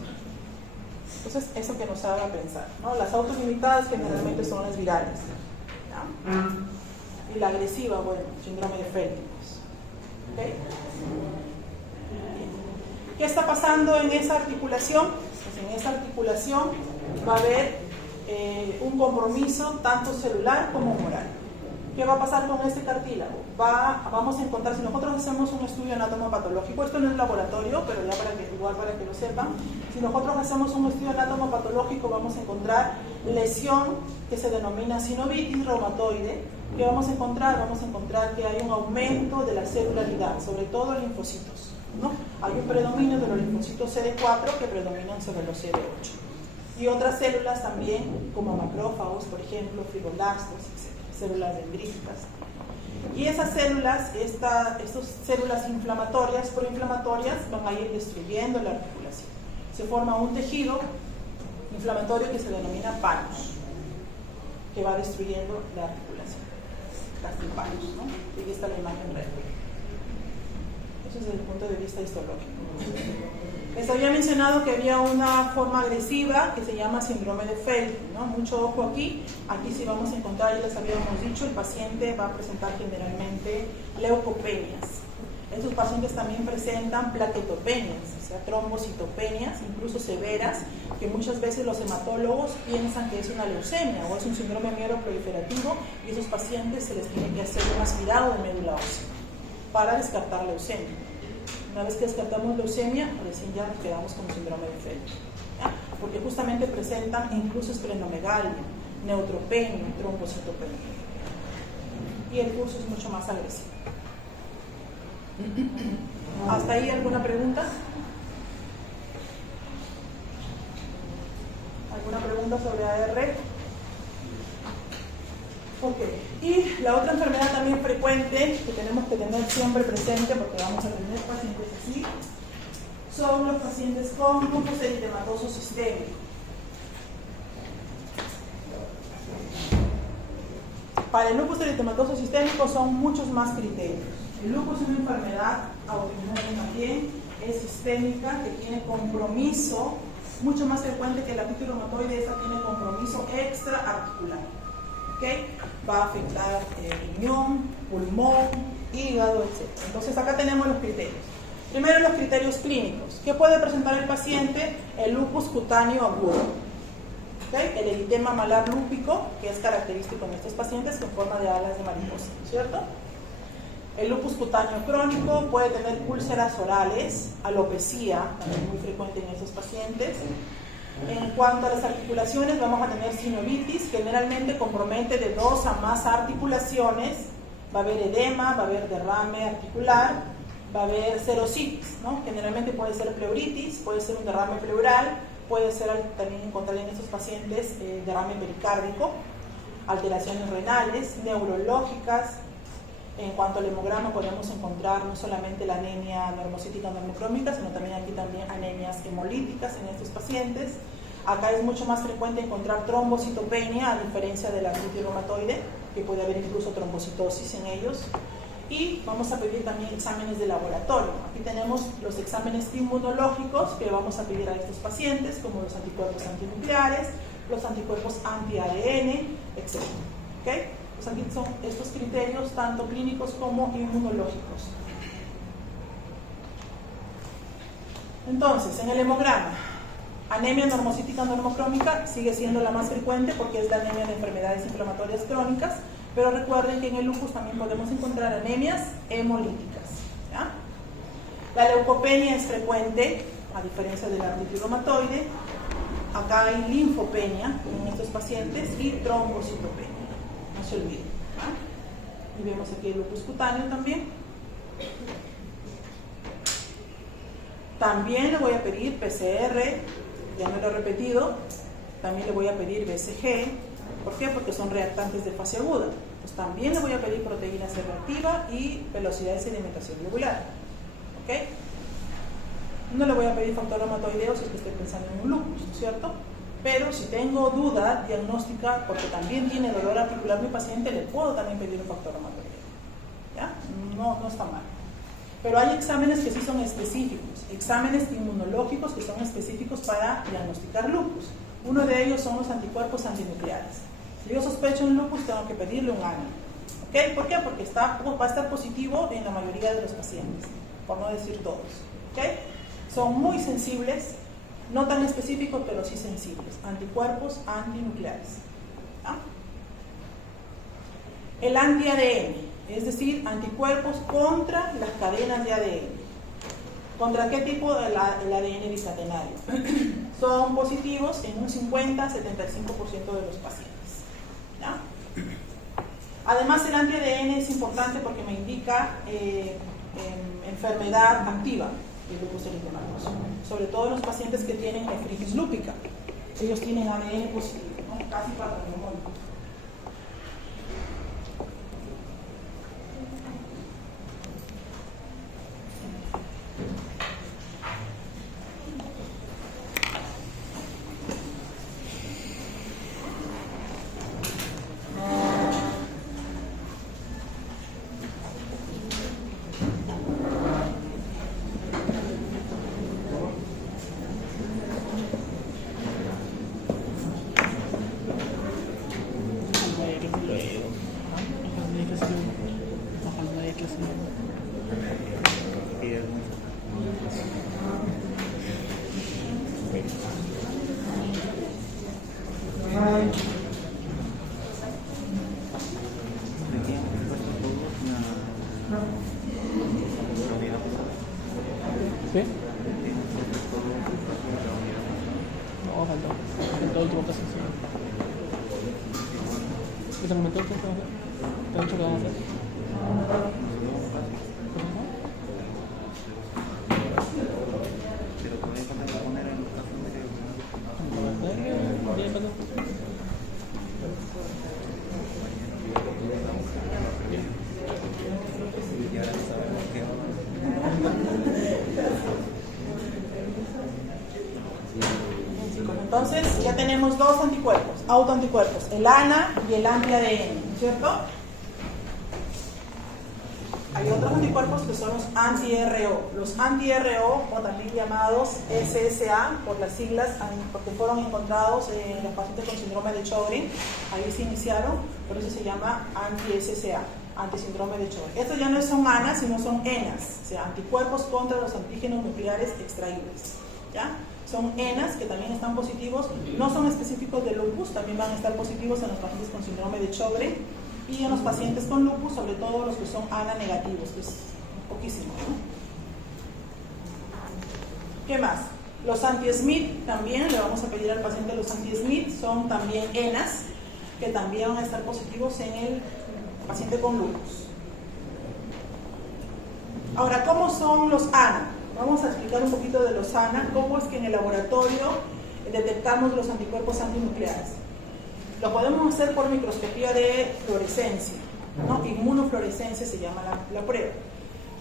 Entonces, eso que nos haga pensar, ¿no? Las autolimitadas generalmente son las virales, ¿ya? Y la agresiva, bueno, síndrome de Feltins. ¿Okay? ¿Qué está pasando en esa articulación? Pues en esa articulación va a haber un compromiso tanto celular como moral. ¿Qué va a pasar con este cartílago? Vamos a encontrar, si nosotros hacemos un estudio anatomopatológico, esto no es laboratorio, pero ya para que lo sepan, si nosotros hacemos un estudio anatomopatológico vamos a encontrar lesión que se denomina sinovitis reumatoide. ¿Qué vamos a encontrar? Vamos a encontrar que hay un aumento de la celularidad, sobre todo en linfocitos, ¿no? Hay un predominio de los linfocitos CD4 que predominan sobre los CD8. Y otras células también, como macrófagos, por ejemplo, fibroblastos, etc. Células dendríticas. Y esas células, estas células inflamatorias, proinflamatorias, van a ir destruyendo la articulación. Se forma un tejido inflamatorio que se denomina palos, que va destruyendo la articulación. Palos, ¿no? Y aquí está la imagen real. Eso es desde el punto de vista histológico. Les había mencionado que había una forma agresiva que se llama síndrome de Feltins, ¿no? Mucho ojo aquí. Aquí sí vamos a encontrar, ya les habíamos dicho, el paciente va a presentar generalmente leucopenias. Estos pacientes también presentan plaquetopenias, o sea, trombocitopenias, incluso severas, que muchas veces los hematólogos piensan que es una leucemia o es un síndrome mieloproliferativo, y a esos pacientes se les tiene que hacer un aspirado de médula ósea para descartar leucemia. Una vez que descartamos leucemia, recién ya nos quedamos con síndrome de Feltins, ¿ya? Porque justamente presentan incluso esplenomegalia, neutropenia, trombocitopenia. Y el curso es mucho más agresivo. ¿Hasta ahí alguna pregunta? ¿Alguna pregunta sobre AR? Ok. Y la otra enfermedad también frecuente que tenemos que tener siempre presente, porque vamos a tener pacientes así, son los pacientes con lupus eritematoso sistémico. Para el lupus eritematoso sistémico son muchos más criterios. El lupus es una enfermedad autoinmune también, es sistémica, que tiene compromiso, mucho más frecuente que la artritis reumatoide. Esa tiene compromiso extraarticular. ¿Okay? Va a afectar riñón, pulmón, hígado, etc. Entonces acá tenemos los criterios. Primero, los criterios clínicos. ¿Qué puede presentar el paciente? El lupus cutáneo agudo. ¿Okay? El eritema malar lúpico, que es característico en estos pacientes con forma de alas de mariposa, ¿cierto? El lupus cutáneo crónico puede tener úlceras orales, alopecia, también muy frecuente en estos pacientes. En cuanto a las articulaciones, vamos a tener sinovitis, generalmente compromete de 2 a más articulaciones. Va a haber edema, va a haber derrame articular, va a haber serositis, ¿no? Generalmente puede ser pleuritis, puede ser un derrame pleural, puede ser también encontrar en estos pacientes derrame pericárdico, alteraciones renales, neurológicas. En cuanto al hemograma, podemos encontrar no solamente la anemia normocítica normocrómica, sino también aquí también anemias hemolíticas en estos pacientes. Acá es mucho más frecuente encontrar trombocitopenia, a diferencia de la artritis reumatoide, que puede haber incluso trombocitosis en ellos. Y vamos a pedir también exámenes de laboratorio. Aquí tenemos los exámenes inmunológicos que vamos a pedir a estos pacientes, como los anticuerpos antinucleares, los anticuerpos anti-ADN, etc. ¿Okay? Pues aquí son estos criterios tanto clínicos como inmunológicos. Entonces, en el hemograma, anemia normocítica normocrómica sigue siendo la más frecuente porque es la anemia de enfermedades inflamatorias crónicas, pero recuerden que en el lupus también podemos encontrar anemias hemolíticas. ¿Ya? La leucopenia es frecuente, a diferencia de la artritis reumatoide. Acá hay linfopenia en estos pacientes y trombocitopenia, no se olviden. ¿Ya? Y vemos aquí el lupus cutáneo también. También le voy a pedir PCR, ya no lo he repetido. También le voy a pedir BCG. ¿Por qué? Porque son reactantes de fase aguda. Pues también le voy a pedir proteína C reactiva y velocidad de sedimentación globular. ¿Ok? No le voy a pedir factor reumatoideo si es que estoy pensando en un lupus, ¿no es cierto? Pero si tengo duda diagnóstica, porque también tiene dolor articular mi paciente, le puedo también pedir un factor reumatoideo. ¿Ya? No está mal. Pero hay exámenes que sí son específicos, exámenes inmunológicos que son específicos para diagnosticar lupus. Uno de ellos son los anticuerpos antinucleares. Si yo sospecho un lupus, tengo que pedirle un ANI. ¿Okay? ¿Por qué? Porque va a estar positivo en la mayoría de los pacientes, por no decir todos. ¿Okay? Son muy sensibles, no tan específicos, pero sí sensibles. Anticuerpos antinucleares. ¿Ah? El anti-ADN. Es decir, anticuerpos contra las cadenas de ADN. ¿Contra qué tipo? El ADN bicatenario. Son positivos en un 50-75% de los pacientes. ¿Ya? Además, el anti-ADN es importante porque me indica enfermedad activa del lupus eritematoso. Sobre todo los pacientes que tienen nefritis lúpica. Ellos tienen ADN positivo, ¿no? Casi patognomónico. ¿Sí? No, faltó último caso, sí. ¿Ese momento qué van a hacer? ¿Te han dicho que van a hacer? Entonces ya tenemos dos anticuerpos, autoanticuerpos, el ANA y el anti-ADN, ¿cierto? Hay otros anticuerpos que son los anti-RO. Los anti-RO, o también llamados SSA por las siglas, porque fueron encontrados en los pacientes con síndrome de Sjögren, ahí se iniciaron, por eso se llama anti-SSA, antisíndrome de Sjögren. Estos ya no son ANAs, sino son ENAs, o sea, anticuerpos contra los antígenos nucleares extraíbles, ¿ya? Son ENAs que también están positivos, no son específicos de lupus, también van a estar positivos en los pacientes con síndrome de Sjögren y en los pacientes con lupus, sobre todo los que son ANA negativos, que es poquísimo, ¿no? ¿Qué más? Los anti-SMIT también, le vamos a pedir al paciente los anti-SMIT, son también ENAs, que también van a estar positivos en el paciente con lupus. Ahora, ¿cómo son los ANA? Vamos a explicar un poquito de los ANA, cómo es que en el laboratorio detectamos los anticuerpos antinucleares. Lo podemos hacer por microscopía de fluorescencia, ¿no? Inmunofluorescencia se llama la prueba.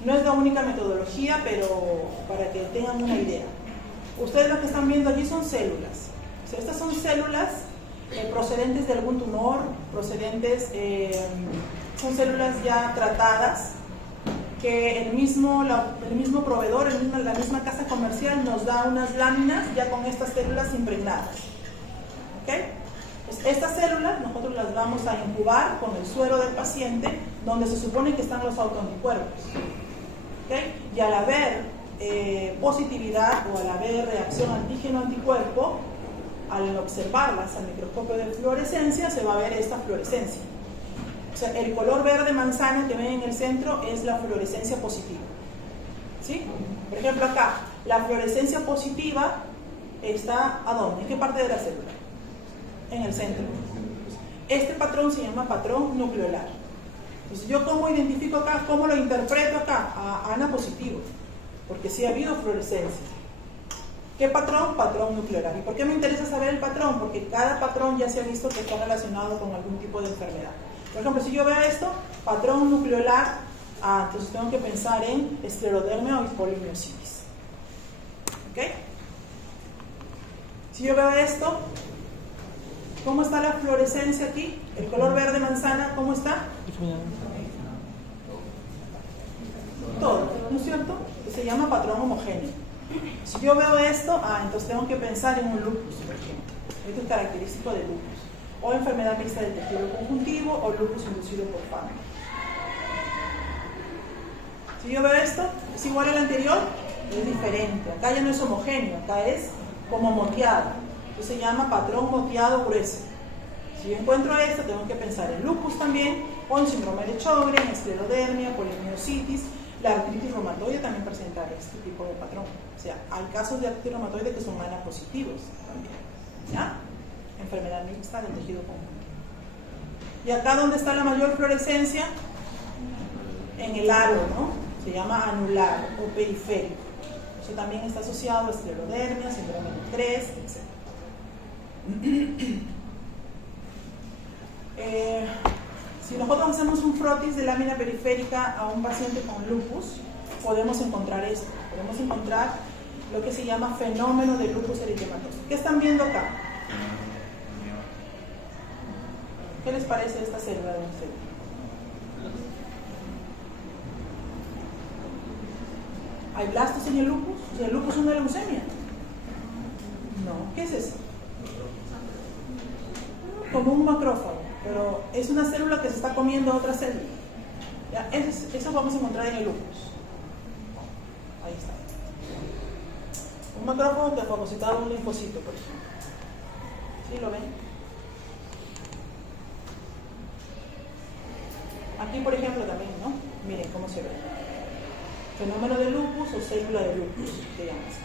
No es la única metodología, pero para que tengan una idea. Ustedes lo que están viendo allí son células. O sea, estas son células procedentes de algún tumor, son células ya tratadas, que el mismo proveedor, la misma casa comercial nos da unas láminas ya con estas células impregnadas. ¿Okay? Pues estas células nosotros las vamos a incubar con el suero del paciente, donde se supone que están los autoanticuerpos. ¿Okay? Y al haber positividad o al haber reacción antígeno-anticuerpo, al observarlas al microscopio de fluorescencia se va a ver esta fluorescencia. O sea, el color verde manzana que ven en el centro es la fluorescencia positiva. ¿Sí? Por ejemplo acá, la fluorescencia positiva está ¿a dónde? ¿En qué parte de la célula? En el centro. Este patrón se llama patrón nucleolar. Entonces, ¿yo cómo identifico acá? ¿Cómo lo interpreto acá? A ANA positivo, porque sí ha habido fluorescencia. ¿Qué patrón? Patrón nucleolar. ¿Y por qué me interesa saber el patrón? Porque cada patrón ya se ha visto que está relacionado con algún tipo de enfermedad. Por ejemplo, si yo veo esto, patrón nucleolar, entonces tengo que pensar en esclerodermia o polimiositis. ¿Ok? Si yo veo esto, ¿cómo está la fluorescencia aquí? El color verde manzana, ¿cómo está? Todo, ¿no es cierto? Se llama patrón homogéneo. Si yo veo esto, entonces tengo que pensar en un lupus, por ejemplo. Esto es característico de lupus. O enfermedad mixta del tejido conjuntivo o lupus inducido por fármaco. Si yo veo esto, ¿es igual al anterior? Es diferente. Acá ya no es homogéneo, acá es como moteado. Esto se llama patrón moteado grueso. Si yo encuentro esto, tengo que pensar en lupus también, o en síndrome de Sjögren, esclerodermia, polimiositis. La artritis reumatoide también presenta este tipo de patrón. O sea, hay casos de artritis reumatoide que son ANA positivos también. ¿Ya? Enfermedad mixta del tejido conjuntivo. ¿Y acá dónde está la mayor fluorescencia? En el aro, ¿no? Se llama anular o periférico. Eso también está asociado a esclerodermia, síndrome de Cres, etc. Si nosotros hacemos un frotis de lámina periférica a un paciente con lupus, podemos encontrar esto. Podemos encontrar lo que se llama fenómeno de lupus eritematoso. ¿Qué están viendo acá? ¿Qué les parece esta célula de ustedes? ¿Hay blastos en el lupus? O sea, ¿el lupus es una leucemia? No. ¿Qué es eso? Como un macrófago, pero es una célula que se está comiendo a otra célula. ¿Ya? Eso vamos a encontrar en el lupus. Ahí está. Un macrófago que ha fagocitado un linfocito, por ejemplo. ¿Sí lo ven? Aquí, por ejemplo, también, ¿no? Miren cómo se ve. Fenómeno de lupus o célula de lupus, se llama así.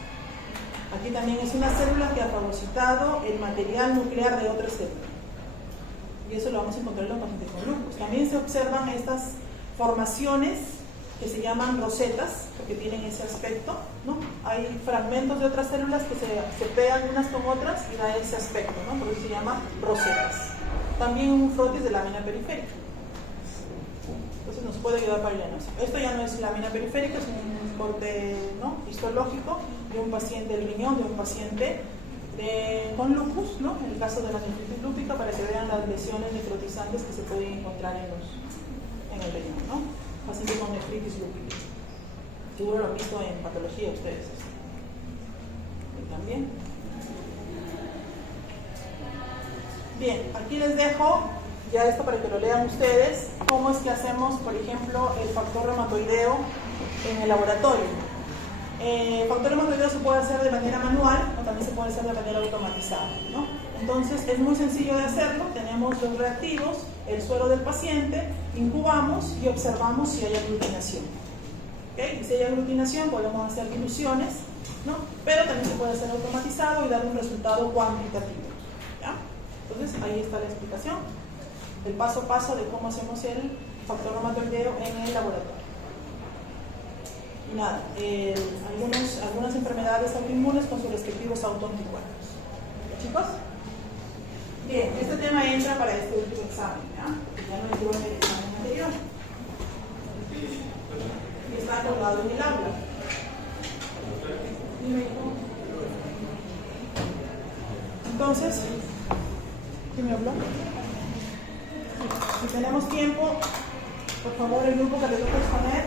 Aquí también es una célula que ha fagocitado el material nuclear de otra célula. Y eso lo vamos a encontrar en los pacientes con lupus. También se observan estas formaciones que se llaman rosetas, porque tienen ese aspecto, ¿no? Hay fragmentos de otras células que se pegan unas con otras y da ese aspecto, ¿no? Por eso se llama rosetas. También un frotis de lámina periférica. Entonces nos puede ayudar para el diagnóstico. Esto ya no es lámina periférica, es un corte, ¿no?, histológico de un paciente del riñón, de un paciente con lupus, ¿no?, en el caso de la nefritis lúpica, para que vean las lesiones necrotizantes que se pueden encontrar en el riñón, ¿no? Paciente con nefritis lúpica. Seguro lo han visto en patología ustedes. Y también. Bien, aquí les dejo ya esto para que lo lean ustedes, cómo es que hacemos, por ejemplo, el factor reumatoideo en el laboratorio. El factor reumatoideo se puede hacer de manera manual o también se puede hacer de manera automatizada, ¿no? Entonces es muy sencillo de hacerlo. Tenemos los reactivos, el suero del paciente, incubamos y observamos si hay aglutinación. ¿Okay? Y si hay aglutinación podemos hacer diluciones, ¿no? Pero también se puede hacer automatizado y dar un resultado cuantitativo, ¿ya? Entonces ahí está la explicación, el paso a paso de cómo hacemos el factor reumatoideo en el laboratorio. Y nada, algunas enfermedades autoinmunes con sus respectivos autoanticuerpos. ¿Chicos? Bien, este tema entra para este último examen, ¿ya? Ya no entró en el examen anterior. Y está colgado en el aula. Entonces, Si tenemos tiempo, por favor, el grupo que le toca exponer.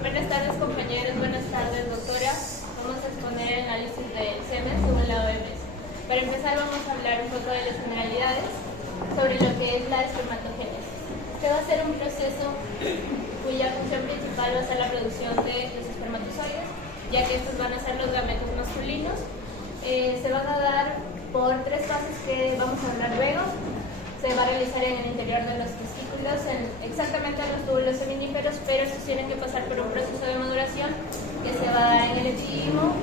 Buenas tardes, compañeros. Buenas tardes, doctora. Vamos a exponer el análisis de semen según la OMS. Para empezar, vamos a hablar un poco de las generalidades sobre lo que es la espermatogénesis. Este va a ser un proceso cuya función principal va a ser la producción de los espermatozoides, ya que estos van a ser los gametos masculinos. Se van a dar por tres fases que vamos a hablar luego. Se va a realizar en el interior de los testículos, exactamente en los túbulos seminíferos, pero estos tienen que pasar por un proceso de maduración que se va a dar en el epidídimo,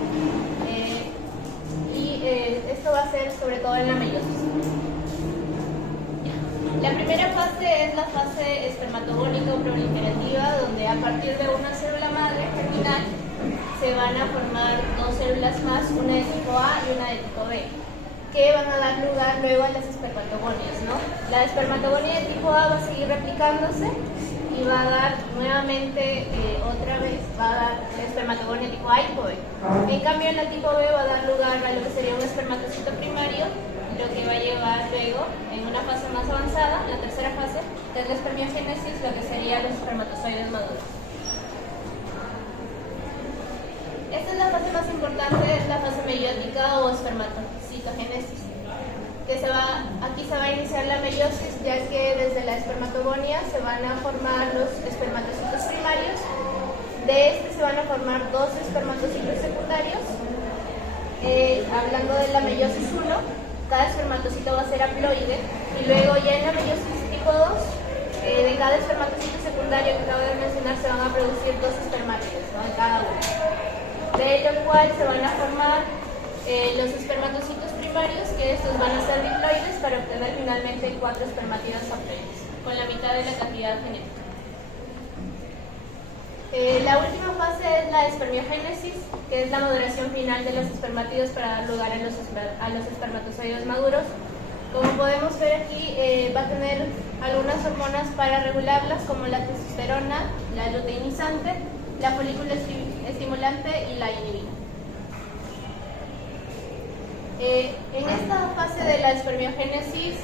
esto va a ser sobre todo en la meiosis. La primera fase es la fase espermatogónica o proliferativa, donde a partir de una célula madre germinal se van a formar dos células más, una de tipo A y una de tipo B, que van a dar lugar luego a las espermatogonias, ¿no? La espermatogonia de tipo A va a seguir replicándose y va a dar nuevamente, otra vez, va a dar la espermatogonia tipo A y tipo B. En cambio, en la tipo B va a dar lugar a lo que sería un espermatocito primario, lo que va a llevar luego, en una fase más avanzada, la tercera fase, que es la espermiogénesis, lo que serían los espermatozoides maduros. Esta es la fase más importante, es la fase meiótica o espermatocitogénesis, que aquí se va a iniciar la meiosis, ya que desde la espermatogonia se van a formar los espermatocitos primarios. De este se van a formar dos espermatocitos secundarios. Hablando de la meiosis 1, cada espermatocito va a ser haploide, y luego ya en la meiosis tipo 2, de cada espermatocito secundario que acabo de mencionar se van a producir dos espermátidos, ¿no? En cada uno. De lo cual se van a formar los espermatocitos primarios, que estos van a ser diploides para obtener finalmente 4 espermátidos haploides, con la mitad de la cantidad genética. La última fase es la espermiogénesis, que es la maduración final de los espermátidos para dar lugar a los espermatozoides maduros. Como podemos ver aquí, va a tener algunas hormonas para regularlas, como la testosterona, la luteinizante, la folículo estimulante y la inhibina. En esta fase de la espermiogénesis,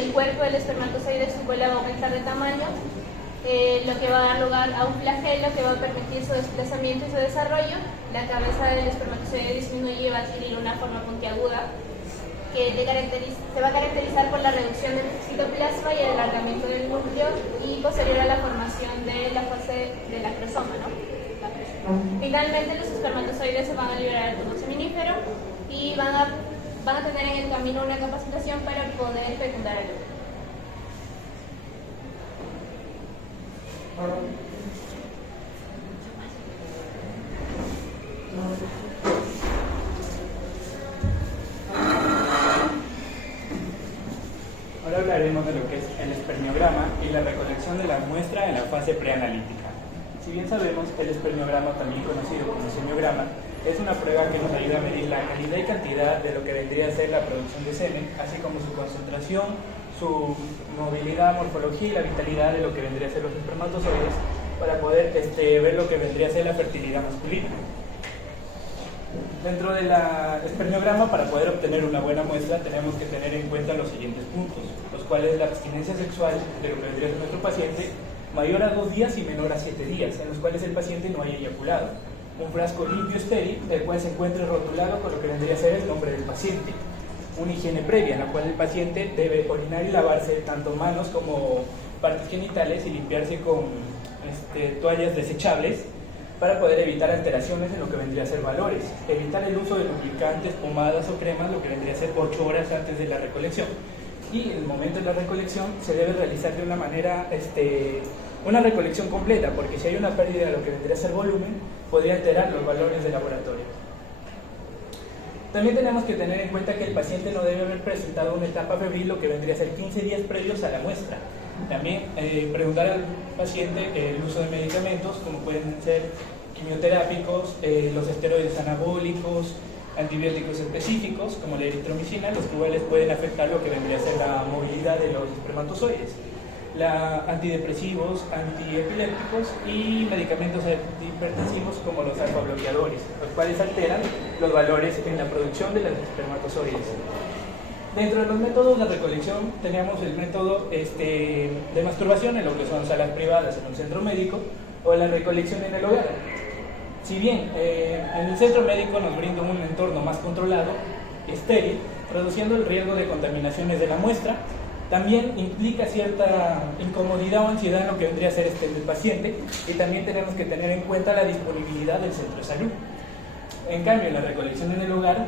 el cuerpo del espermatozoide su cola va a aumentar de tamaño, lo que va a dar lugar a un flagelo que va a permitir su desplazamiento y su desarrollo. La cabeza del espermatozoide disminuye y va a adquirir una forma puntiaguda que se va a caracterizar por la reducción del citoplasma y el alargamiento del núcleo, y posterior a la formación de la fase de la acrosoma, ¿no? Finalmente, los espermatozoides se van a liberar al tubo seminífero y van a tener en el camino una capacitación para poder fecundar el óvulo. Ahora hablaremos de lo que es el espermiograma y la recolección de la muestra en la fase preanalítica. Si bien sabemos, el espermiograma, también conocido como semiograma, es una prueba que nos ayuda a medir la calidad y cantidad de lo que vendría a ser la producción de semen, así como su concentración, su movilidad, morfología y la vitalidad de lo que vendría a ser los espermatozoides, para poder ver lo que vendría a ser la fertilidad masculina. Dentro del espermiograma, para poder obtener una buena muestra, tenemos que tener en cuenta los siguientes puntos, los cuales la abstinencia sexual de lo que vendría a ser nuestro paciente, mayor a 2 días y menor a 7 días, en los cuales el paciente no haya eyaculado. Un frasco limpio estéril, del cual se encuentre rotulado con lo que vendría a ser el nombre del paciente. Una higiene previa, en la cual el paciente debe orinar y lavarse tanto manos como partes genitales y limpiarse con toallas desechables, para poder evitar alteraciones en lo que vendría a ser valores. Evitar el uso de lubricantes, pomadas o cremas, lo que vendría a ser 8 horas antes de la recolección. Y en el momento de la recolección se debe realizar de una manera, una recolección completa, porque si hay una pérdida de lo que vendría a ser volumen, podría alterar los valores de laboratorio. También tenemos que tener en cuenta que el paciente no debe haber presentado una etapa febril, lo que vendría a ser 15 días previos a la muestra. También preguntar al paciente el uso de medicamentos, como pueden ser quimioterápicos, los esteroides anabólicos, antibióticos específicos, como la eritromicina, los cuales pueden afectar lo que vendría a ser la movilidad de los espermatozoides. antidepresivos, antiepilépticos y medicamentos antihipertensivos como los alfa-bloqueadores, los cuales alteran los valores en la producción de los espermatozoides. Dentro de los métodos de recolección teníamos el método de masturbación en lo que son salas privadas en un centro médico o la recolección en el hogar. Si bien en el centro médico nos brinda un entorno más controlado, estéril, reduciendo el riesgo de contaminaciones de la muestra, también implica cierta incomodidad o ansiedad en lo que vendría a ser el paciente, y también tenemos que tener en cuenta la disponibilidad del centro de salud. En cambio, en la recolección en el hogar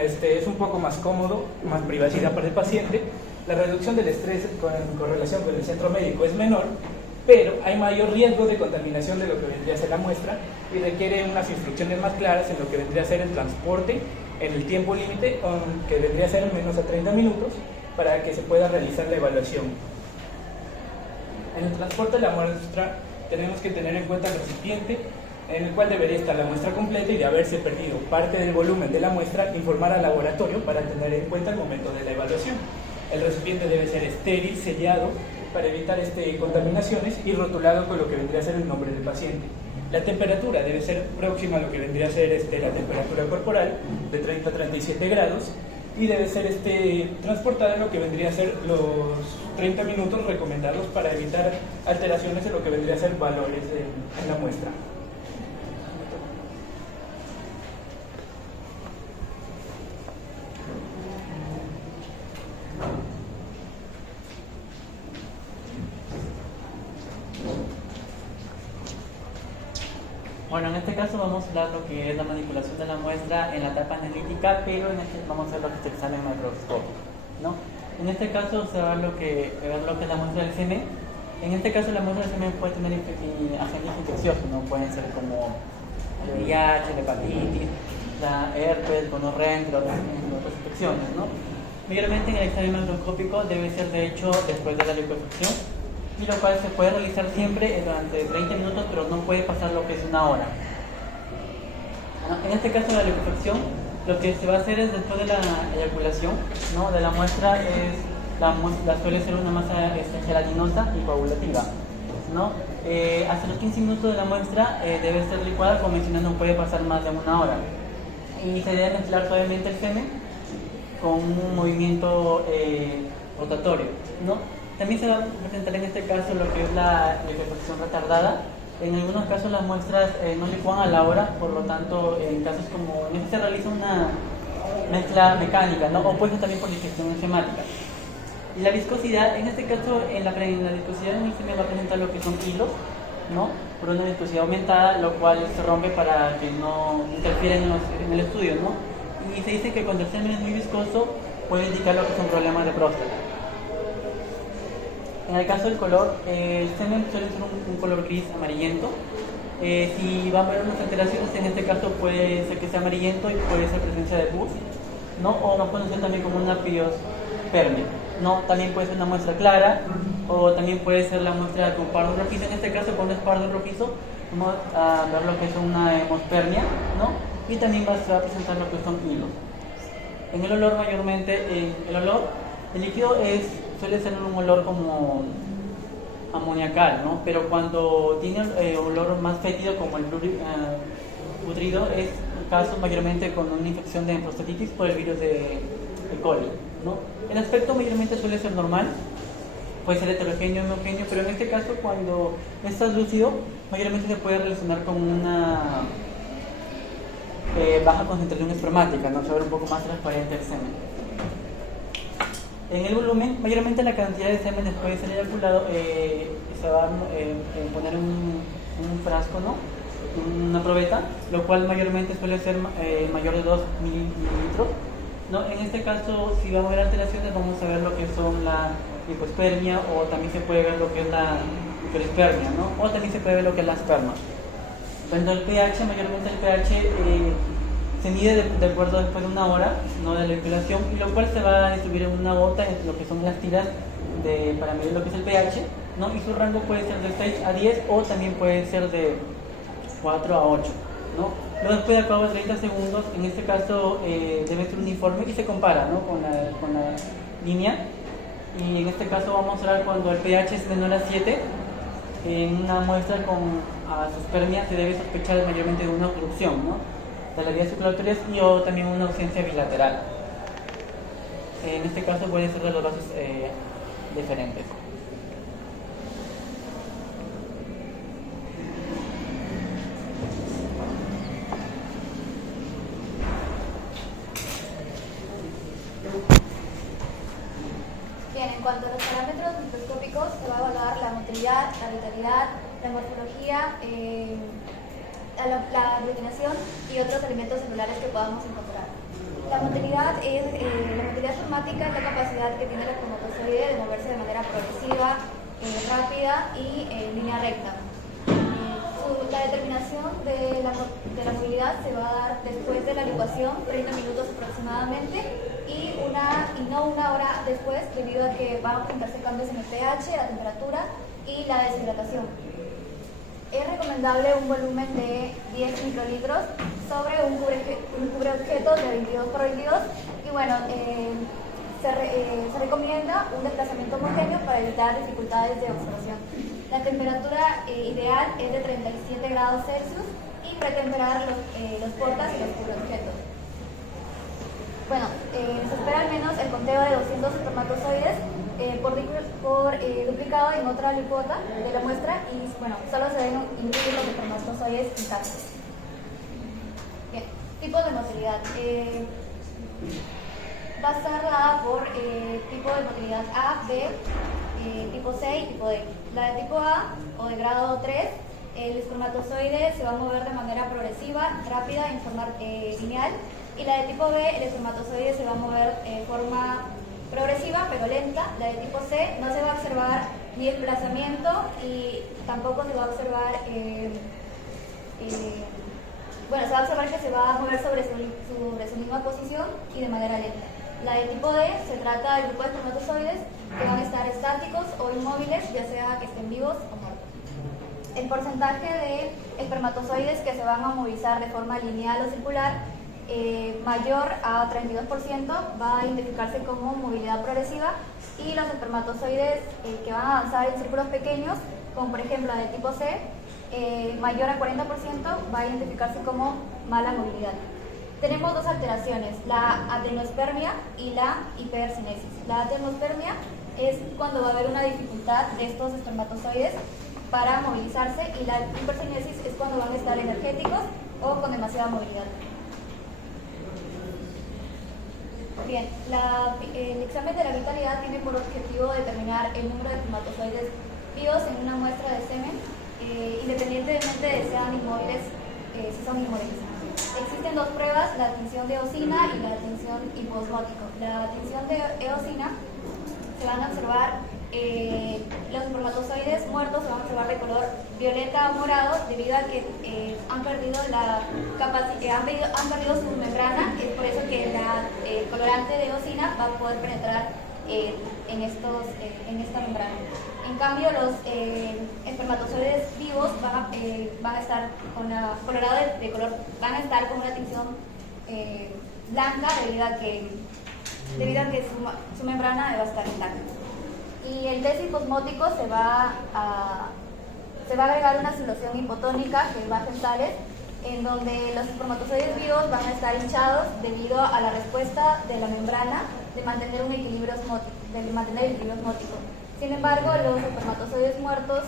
es un poco más cómodo, más privacidad para el paciente, la reducción del estrés con relación con el centro médico es menor, pero hay mayor riesgo de contaminación de lo que vendría a ser la muestra y requiere unas instrucciones más claras en lo que vendría a ser el transporte en el tiempo límite, que vendría a ser menos a 30 minutos, para que se pueda realizar la evaluación. En el transporte de la muestra tenemos que tener en cuenta el recipiente en el cual debería estar la muestra completa, y de haberse perdido parte del volumen de la muestra, informar al laboratorio para tener en cuenta el momento de la evaluación. El recipiente debe ser estéril, sellado, para evitar contaminaciones, y rotulado con lo que vendría a ser el nombre del paciente. La temperatura debe ser próxima a lo que vendría a ser la temperatura corporal, de 30 a 37 grados, y debe ser transportada en lo que vendría a ser los 30 minutos recomendados para evitar alteraciones en lo que vendría a ser valores en la muestra. Bueno, en este caso vamos a hablar lo que es la manipulación de la muestra en la etapa analítica, pero vamos a ver lo que es el examen macroscópico, ¿no? En este caso se va a ver lo que es la muestra del semen. En este caso la muestra del semen puede tener agentes infecciosos, ¿no? Pueden ser como el VIH, la hepatitis, la herpes, gonorrea, entre otras infecciones, ¿no? Mayormente en el examen macroscópico debe ser de hecho después de la liquefacción, y lo cual se puede realizar siempre durante 30 minutos, pero no puede pasar lo que es una hora. En este caso de la liquefacción, lo que se va a hacer es, después de la eyaculación, ¿no?, de la muestra, suele ser una masa gelatinosa y coagulativa, ¿no? Hasta los 15 minutos de la muestra debe ser licuada, como mencioné, no puede pasar más de una hora. Y se debe mezclar suavemente el semen con un movimiento rotatorio, ¿no? También se va a presentar en este caso lo que es la liquefacción retardada. En algunos casos las muestras no licúan a la hora, por lo tanto en casos como en este se realiza una mezcla mecánica, ¿no?, o puede ser también por digestión enzimática. Y la viscosidad, en este caso en la viscosidad en el semen va a presentar lo que son hilos, ¿no?, por una viscosidad aumentada, lo cual se rompe para que no interfiera en el estudio, ¿no? Y se dice que cuando el semen es muy viscoso puede indicar lo que son problemas de próstata. En el caso del color, el semen suele ser un color gris amarillento. Si va a haber unas alteraciones, en este caso puede ser que sea amarillento y puede ser presencia de pus, ¿no? O va a conocer también como una piospermia, ¿no? También puede ser una muestra clara, o también puede ser la muestra con pardo rojizo. En este caso, cuando es pardo rojizo, vamos a ver lo que es una hemospermia, ¿no? Y también se va a presentar lo que son hilos. En el olor, mayormente, el líquido suele ser un olor como amoniacal, ¿no? Pero cuando tiene olor más fétido, como el putrido, es caso mayormente con una infección de prostatitis por el virus de E. coli, ¿no? El aspecto mayormente suele ser normal, puede ser heterogéneo o homogéneo, pero en este caso, cuando es translúcido, mayormente se puede relacionar con una baja concentración espermática, ¿no? Se ve un poco más transparente el semen. En el volumen, mayormente la cantidad de semen después de ser eyaculado se va a poner un frasco, ¿no?, una probeta, lo cual mayormente suele ser mayor de 2 mililitros, ¿no? En este caso, si vamos a ver alteraciones, vamos a ver lo que son la hipospermia, o también se puede ver lo que es la hiperespermia, ¿no?, o también se puede ver lo que es la esperma. Cuando el pH, mayormente el pH se mide de acuerdo después de una hora, ¿no?, de la eyaculación, y lo cual se va a distribuir en una bota en lo que son las tiras para medir lo que es el pH, ¿no? Y su rango puede ser de 6 a 10 o también puede ser de 4 a 8, ¿no? Luego, después de cabo de 30 segundos, en este caso debe ser uniforme y se compara, ¿no?, con la línea Y en este caso vamos a mostrar cuando el pH es menor a 7, en una muestra con azoospermia se debe sospechar mayormente de una obstrucción, ¿no?, de las vías circulatorias y o también una ausencia bilateral. En este caso pueden ser de los vasos diferentes. Bien, en cuanto a los parámetros microscópicos, se va a evaluar la motilidad, la vitalidad, la morfología, la aglutinación y otros elementos celulares que podamos encontrar. La motilidad somática es la capacidad que tiene el espermatozoide de moverse de manera progresiva, rápida y en línea recta. La determinación de la movilidad se va a dar después de la licuación, 30 minutos aproximadamente, y no una hora después, debido a que van a presentarse cambios en el pH, la temperatura y la deshidratación. Es recomendable un volumen de 10 microlitros sobre un cubreobjetos de 22 por 22 y bueno, se recomienda un desplazamiento homogéneo para evitar dificultades de observación. La temperatura ideal es de 37 grados Celsius y pretemperar los portas y los cubreobjetos. Bueno, se espera al menos el conteo de 200 espermatozoides por duplicado en otra alícuota de la muestra y bueno, solo se deben incluir los espermatozoides intactos. Bien, tipos de motilidad. Va a estar dada por tipo de motilidad A, B, tipo C y tipo D. La de tipo A o de grado 3, el espermatozoide se va a mover de manera progresiva, rápida, en forma lineal. Y la de tipo B, el espermatozoide se va a mover de forma progresiva pero lenta. La de tipo C no se va a observar ni desplazamiento y tampoco se va a observar, se va a observar que se va a mover sobre su misma posición y de manera lenta. La de tipo D se trata del grupo de espermatozoides que van a estar estáticos o inmóviles, ya sea que estén vivos o muertos. El porcentaje de espermatozoides que se van a movilizar de forma lineal o circular mayor a 32% va a identificarse como movilidad progresiva y los espermatozoides que van a avanzar en círculos pequeños, como por ejemplo la de tipo C, mayor a 40% va a identificarse como mala movilidad. Tenemos dos alteraciones, la atenospermia y la hipercinesis. La atenospermia es cuando va a haber una dificultad de estos espermatozoides para movilizarse y la hipercinesis es cuando van a estar energéticos o con demasiada movilidad. Bien, el examen de la vitalidad tiene por objetivo determinar el número de espermatozoides vivos en una muestra de semen, independientemente de sean inmóviles, si son inmóviles. Existen dos pruebas, la tinción de eosina y la tinción hiposmótico. La tinción de eosina se van a observar los espermatozoides muertos, se van a observar de color violeta o morado debido a que han perdido han perdido su membrana. Es por eso que el colorante de eosina va a poder penetrar en esta membrana. En cambio, los espermatozoides vivos van a estar con la colorado de color, van a estar con una tinción blanca debido a que su membrana va a estar intacta. Y el test hiposmótico se va a agregar una solución hipotónica que va a sales, en donde los espermatozoides vivos van a estar hinchados debido a la respuesta de la membrana de mantener un equilibrio osmótico. Sin embargo, los espermatozoides muertos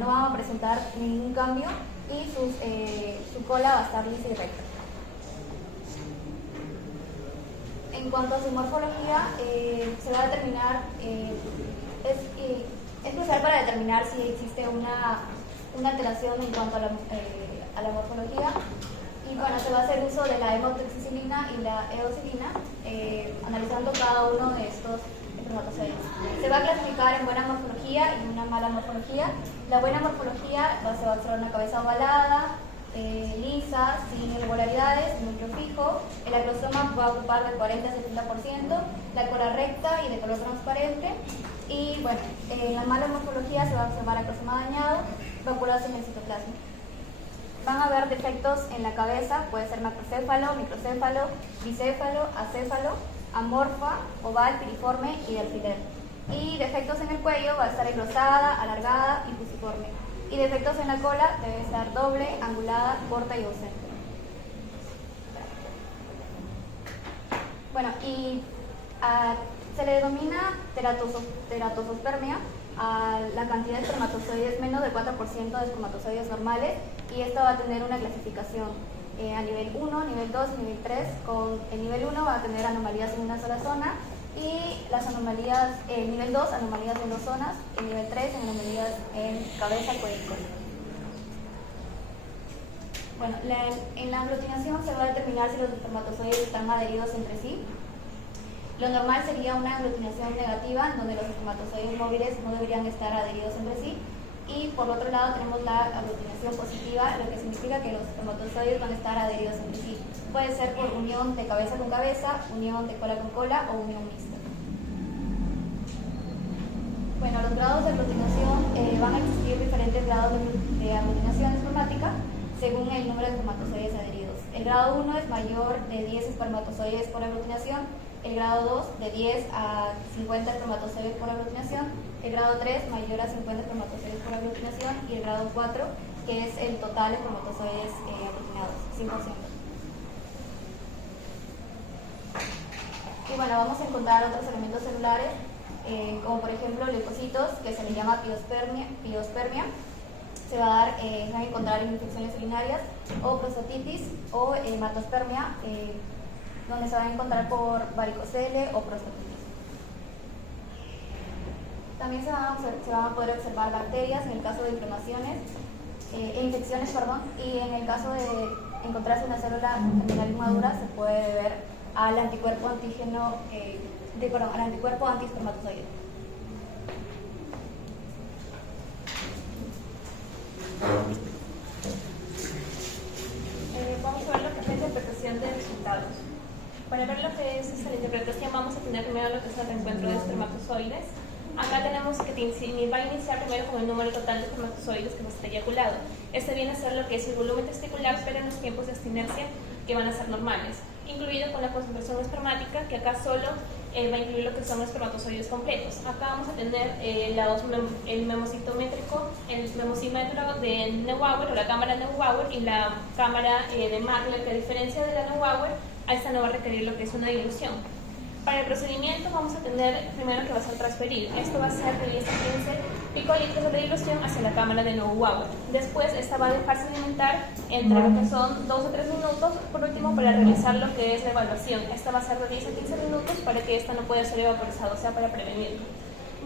no van a presentar ningún cambio y su cola va a estar lisa y recta. En cuanto a su morfología, se va a determinar, es crucial para determinar si existe una alteración en cuanto a la morfología. Y bueno, se va a hacer uso de la hemoxicilina y la eosilina, analizando cada uno de estos espermatozoides. Se va a clasificar en buena morfología y una mala morfología. La buena morfología se va a observar una cabeza ovalada, lisa, sin irregularidades, núcleo fijo. El acrosoma va a ocupar del 40 al 70%, la cola recta y de color transparente. Y bueno, en la mala morfología se va a observar acrosoma dañado, vacuolas en el citoplasma. Van a haber defectos en la cabeza, puede ser macrocéfalo, microcéfalo, bicéfalo, acéfalo, amorfa, oval, piriforme y de alfiler. Y defectos en el cuello va a estar engrosada, alargada y fusiforme. Y defectos en la cola debe estar doble, angulada, corta y ausente. Bueno, y se le denomina teratospermia a la cantidad de espermatozoides menos del 4% de espermatozoides normales, y esto va a tener una clasificación a nivel 1, nivel 2 y nivel 3. Con el nivel 1 va a tener anomalías en una sola zona, y las anomalías, el nivel 2, anomalías en 2 zonas, el nivel 3, anomalías en cabeza, cuello y cola. Bueno, en la aglutinación se va a determinar si los espermatozoides están adheridos entre sí. Lo normal sería una aglutinación negativa, en donde los espermatozoides móviles no deberían estar adheridos entre sí. Y por otro lado tenemos la aglutinación positiva, lo que significa que los espermatozoides van a estar adheridos entre sí. Puede ser por unión de cabeza con cabeza, unión de cola con cola o unión mixta. Bueno, los grados de aglutinación, van a existir diferentes grados de aglutinación espermática según el número de espermatozoides adheridos. El grado 1 es mayor de 10 espermatozoides por aglutinación, el grado 2 de 10 a 50 espermatozoides por aglutinación, el grado 3 mayor a 50 espermatozoides por aglutinación, y el grado 4, que es el total de espermatozoides aglutinados, 100%. Y bueno, vamos a encontrar otros elementos celulares, como por ejemplo leucocitos, que se le llama piospermia. Se va a encontrar en infecciones urinarias, o prostatitis, o hematospermia, donde se va a encontrar por varicocele o prostatitis. También se van a poder observar bacterias en el caso de inflamaciones, infecciones, y en el caso de encontrarse una célula germinal inmadura se puede ver al anticuerpo al anticuerpo antiespermatozoide. Vamos a ver lo que es la interpretación de resultados. Para ver lo que es la interpretación, vamos a tener primero lo que es el reencuentro de espermatozoides. Acá tenemos que va a iniciar primero con el número total de espermatozoides que va a estar eyaculado. Este viene a ser lo que es el volumen testicular, pero en los tiempos de abstinencia que van a ser normales, incluido con la concentración espermática, que acá solo va a incluir lo que son espermatozoides completos. Acá vamos a tener el memosímetro de Neubauer, o la cámara Neubauer, y la cámara de Magler, que a diferencia de la Neubauer, a esta no va a requerir lo que es una dilución. Para el procedimiento vamos a tener primero que va a ser transferir. Esto va a ser de 10 a 15 picolitros de dilución hacia la cámara de Neubauer. Después esta va a dejarse alimentar entre lo que son 2 o 3 minutos, por último para realizar lo que es la evaluación. Esta va a ser de 10 a 15 minutos para que esta no pueda ser evaporizada, o sea, para prevenirlo.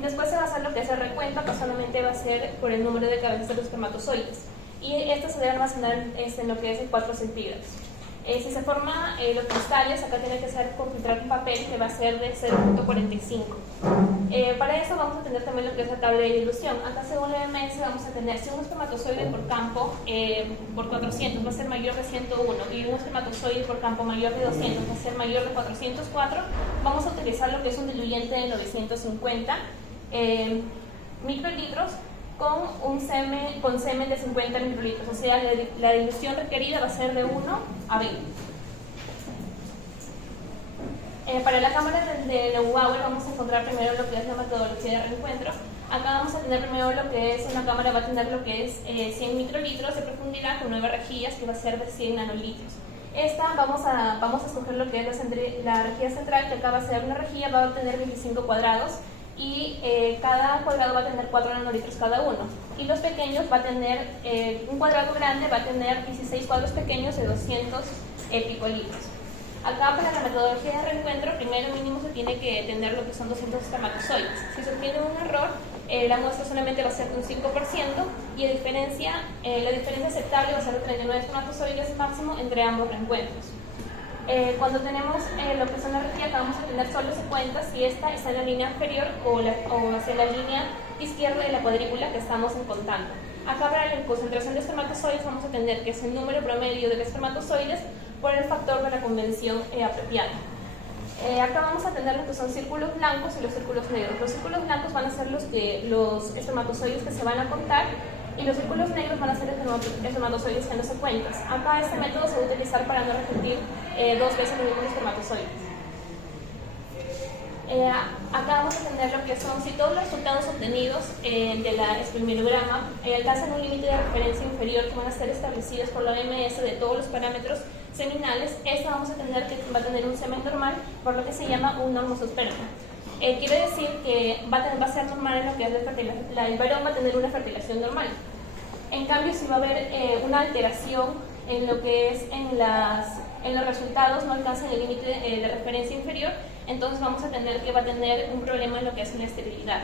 Después se va a hacer lo que es el recuento, que solamente va a ser por el número de cabezas de los espermatozoides. Y esto se debe almacenar en lo que es en 4 centígrados. Si se forman los cristales, acá tiene que ser con filtrar un papel que va a ser de 0.45. Para eso vamos a tener también lo que es la tabla de dilución. Acá según la OMS vamos a tener, si un espermatozoide por campo por 400 va a ser mayor de 101 y un espermatozoide por campo mayor de 200 va a ser mayor de 404, vamos a utilizar lo que es un diluyente de 950 microlitros con semen de 50 microlitros, o sea, la dilución requerida va a ser de 1 a 20. Para la cámara de Neubauer vamos a encontrar primero lo que es la metodología de reencuentro. Acá vamos a tener primero lo que es, una cámara va a tener lo que es 100 microlitros de profundidad con 9 rejillas, que va a ser de 100 nanolitros. Esta vamos a escoger lo que es la rejilla central, que acá va a ser una rejilla, va a tener 25 cuadrados. Y cada cuadrado va a tener 4 nanolitros cada uno. Y los pequeños va a tener, un cuadrado grande va a tener 16 cuadros pequeños de 200 picolitros. Acá para la metodología de reencuentro, primero mínimo se tiene que tener lo que son 200 espermatozoides. Si se obtiene un error, la muestra solamente va a ser de un 5% y la diferencia aceptable va a ser de 39 espermatozoides máximo entre ambos reencuentros. Cuando tenemos lo que son la rejilla, acá vamos a tener solo se cuenta si esta está en la línea inferior o hacia la línea izquierda de la cuadrícula que estamos contando. Acá para la concentración de espermatozoides vamos a tener que es el número promedio de espermatozoides por el factor de la convención apropiada. Acá vamos a tener lo que son círculos blancos y los círculos negros. Los círculos blancos van a ser los espermatozoides que se van a contar, y los círculos negros van a ser espermatozoides que no se cuentan. Acá este método se va a utilizar para no repetir 2 veces los mismos espermatozoides. Acá vamos a tener lo que son, si todos los resultados obtenidos de la espermilograma alcanzan un límite de referencia inferior que van a ser establecidos por la OMS de todos los parámetros seminales, esta vamos a tener que va a tener un semen normal, por lo que se llama un normosospermia. Quiere decir que va a ser normal en lo que es el varón va a tener una fertilización normal. En cambio, si va a haber una alteración en lo que es en los resultados, no alcanzan el límite de referencia inferior, entonces vamos a tener que va a tener un problema en lo que es la esterilidad.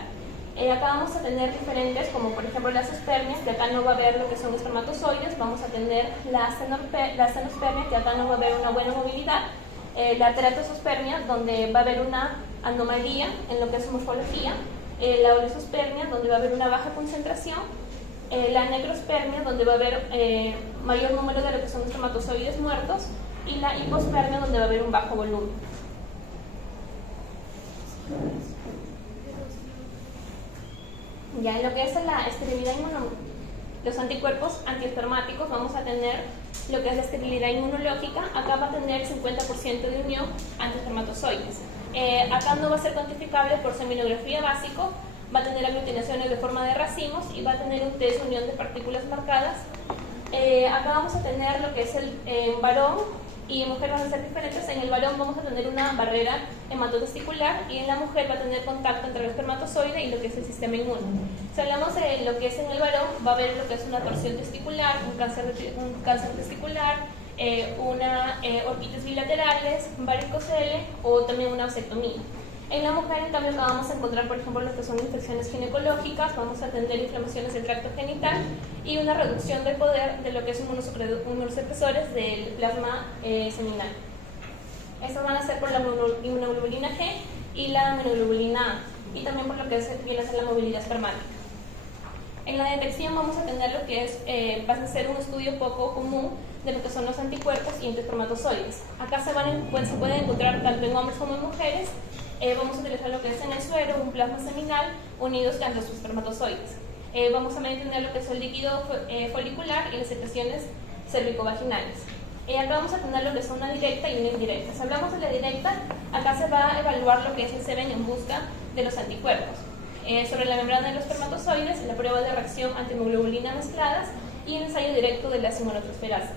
Acá vamos a tener diferentes, como por ejemplo las espermias, que acá no va a haber lo que son espermatozoides, vamos a tener la astenospermia, que acá no va a haber una buena movilidad, la teratospermia, donde va a haber una anomalía en lo que es su morfología, la oligospermia, donde va a haber una baja concentración, la necrospermia, donde va a haber mayor número de lo que son espermatozoides muertos, y la hipospermia, donde va a haber un bajo volumen. Ya en lo que es la esterilidad los anticuerpos antiespermáticos, vamos a tener lo que es la esterilidad inmunológica. Acá va a tener 50% de unión antiespermatozoides. Acá no va a ser cuantificable por seminografía básico, va a tener aglutinaciones de forma de racimos y va a tener un test de unión de partículas marcadas. Acá vamos a tener lo que es el varón y mujer van a ser diferentes. En el varón vamos a tener una barrera hematotesticular y en la mujer va a tener contacto entre el espermatozoide y lo que es el sistema inmune. Si hablamos de lo que es en el varón, va a haber lo que es una torsión testicular, un cáncer testicular, una orquitis bilaterales, varicocele o también una vasectomía. En la mujer, en cambio, vamos a encontrar, por ejemplo, lo que son infecciones ginecológicas, vamos a atender inflamaciones del tracto genital y una reducción del poder de lo que es inmunosupresores del plasma seminal. Estos van a ser por la inmunoglobulina G y la inmunoglobulina A, y también por lo que viene a ser la movilidad espermática. En la detección vamos a tener lo que es, va a ser un estudio poco común de lo que son los anticuerpos y espermatozoides. Acá se pueden encontrar tanto en hombres como en mujeres. Vamos a utilizar lo que es en el suero, un plasma seminal unidos a sus espermatozoides. Vamos a mantener lo que es el líquido folicular y las secreciones cervicovaginales. Acá vamos a tener lo que es una directa y una indirecta. Si hablamos de la directa, acá se va a evaluar lo que es el semen en busca de los anticuerpos. Sobre la membrana de los espermatozoides, la prueba de reacción antihemoglobulina mezcladas y el ensayo directo de la inmunotransferasa.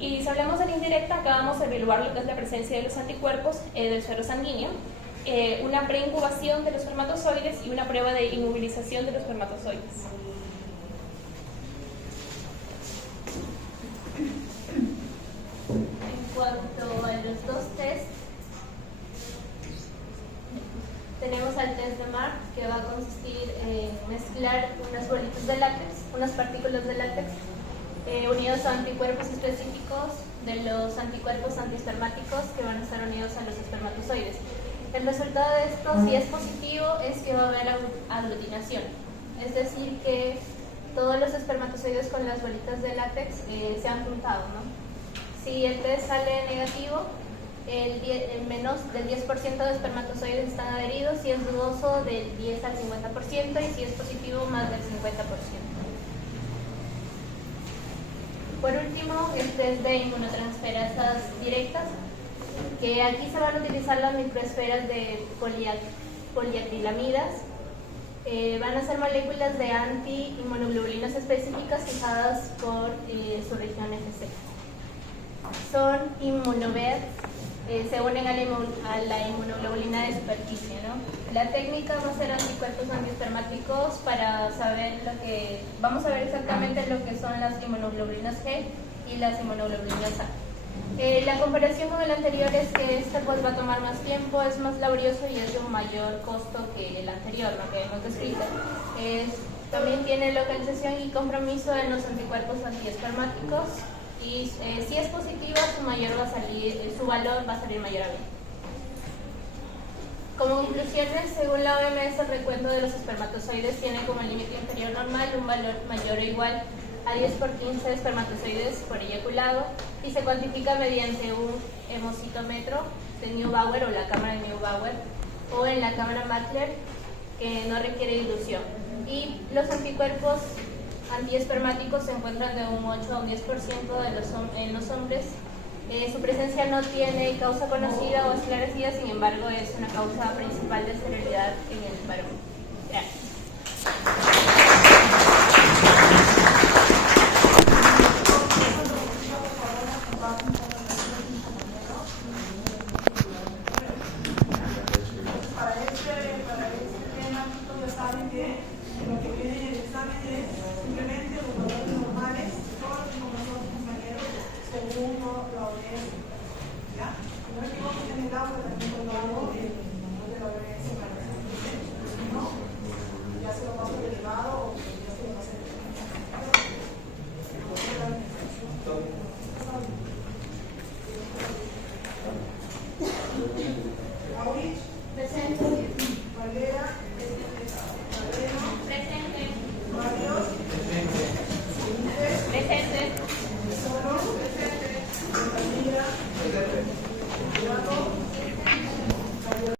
Y si hablamos de la indirecta, acá vamos a evaluar lo que es la presencia de los anticuerpos del suero sanguíneo, una preincubación de los espermatozoides y una prueba de inmovilización de los espermatozoides. En cuanto a los dos tests, tenemos al test de Mark, que va a consistir en mezclar unas bolitas de látex, unas partículas de látex, unidos a anticuerpos específicos de los anticuerpos antiespermáticos que van a estar unidos a los espermatozoides. El resultado de esto, si es positivo, es que va a haber aglutinación, es decir, que todos los espermatozoides con las bolitas de látex se han juntado, ¿no? Si el test sale negativo, menos del 10% de espermatozoides están adheridos, si es dudoso del 10 al 50% y si es positivo más del 50%. Por último, el test de inmunotransferasas directas, que aquí se van a utilizar las microesferas de poliacrilamidas. Van a ser moléculas de anti-inmunoglobulinas específicas fijadas por su región FC. Son inmunover, se unen a la inmunoglobulina de superficie, ¿no? La técnica va a ser anticuerpos antiespermáticos para saber vamos a ver exactamente lo que son las inmunoglobulinas G y las inmunoglobulinas A. La comparación con el anterior es que este pues va a tomar más tiempo, es más laborioso y es de un mayor costo que el anterior, lo que hemos descrito. También tiene localización y compromiso en los anticuerpos antiespermáticos y si es positiva su valor va a salir mayor a 20. Como conclusiones, según la OMS, el recuento de los espermatozoides tiene como límite inferior normal un valor mayor o igual a 10 por 15 espermatozoides por eyaculado y se cuantifica mediante un hemocitómetro de Neubauer o la cámara de Neubauer o en la cámara Mackler, que no requiere dilución. Y los anticuerpos antiespermáticos se encuentran de un 8 a un 10% en los hombres Su presencia no tiene causa conocida o esclarecida, sin embargo es una causa principal de esterilidad en el varón. Gracias. Para este tema, ya saben que lo que viene en el examen es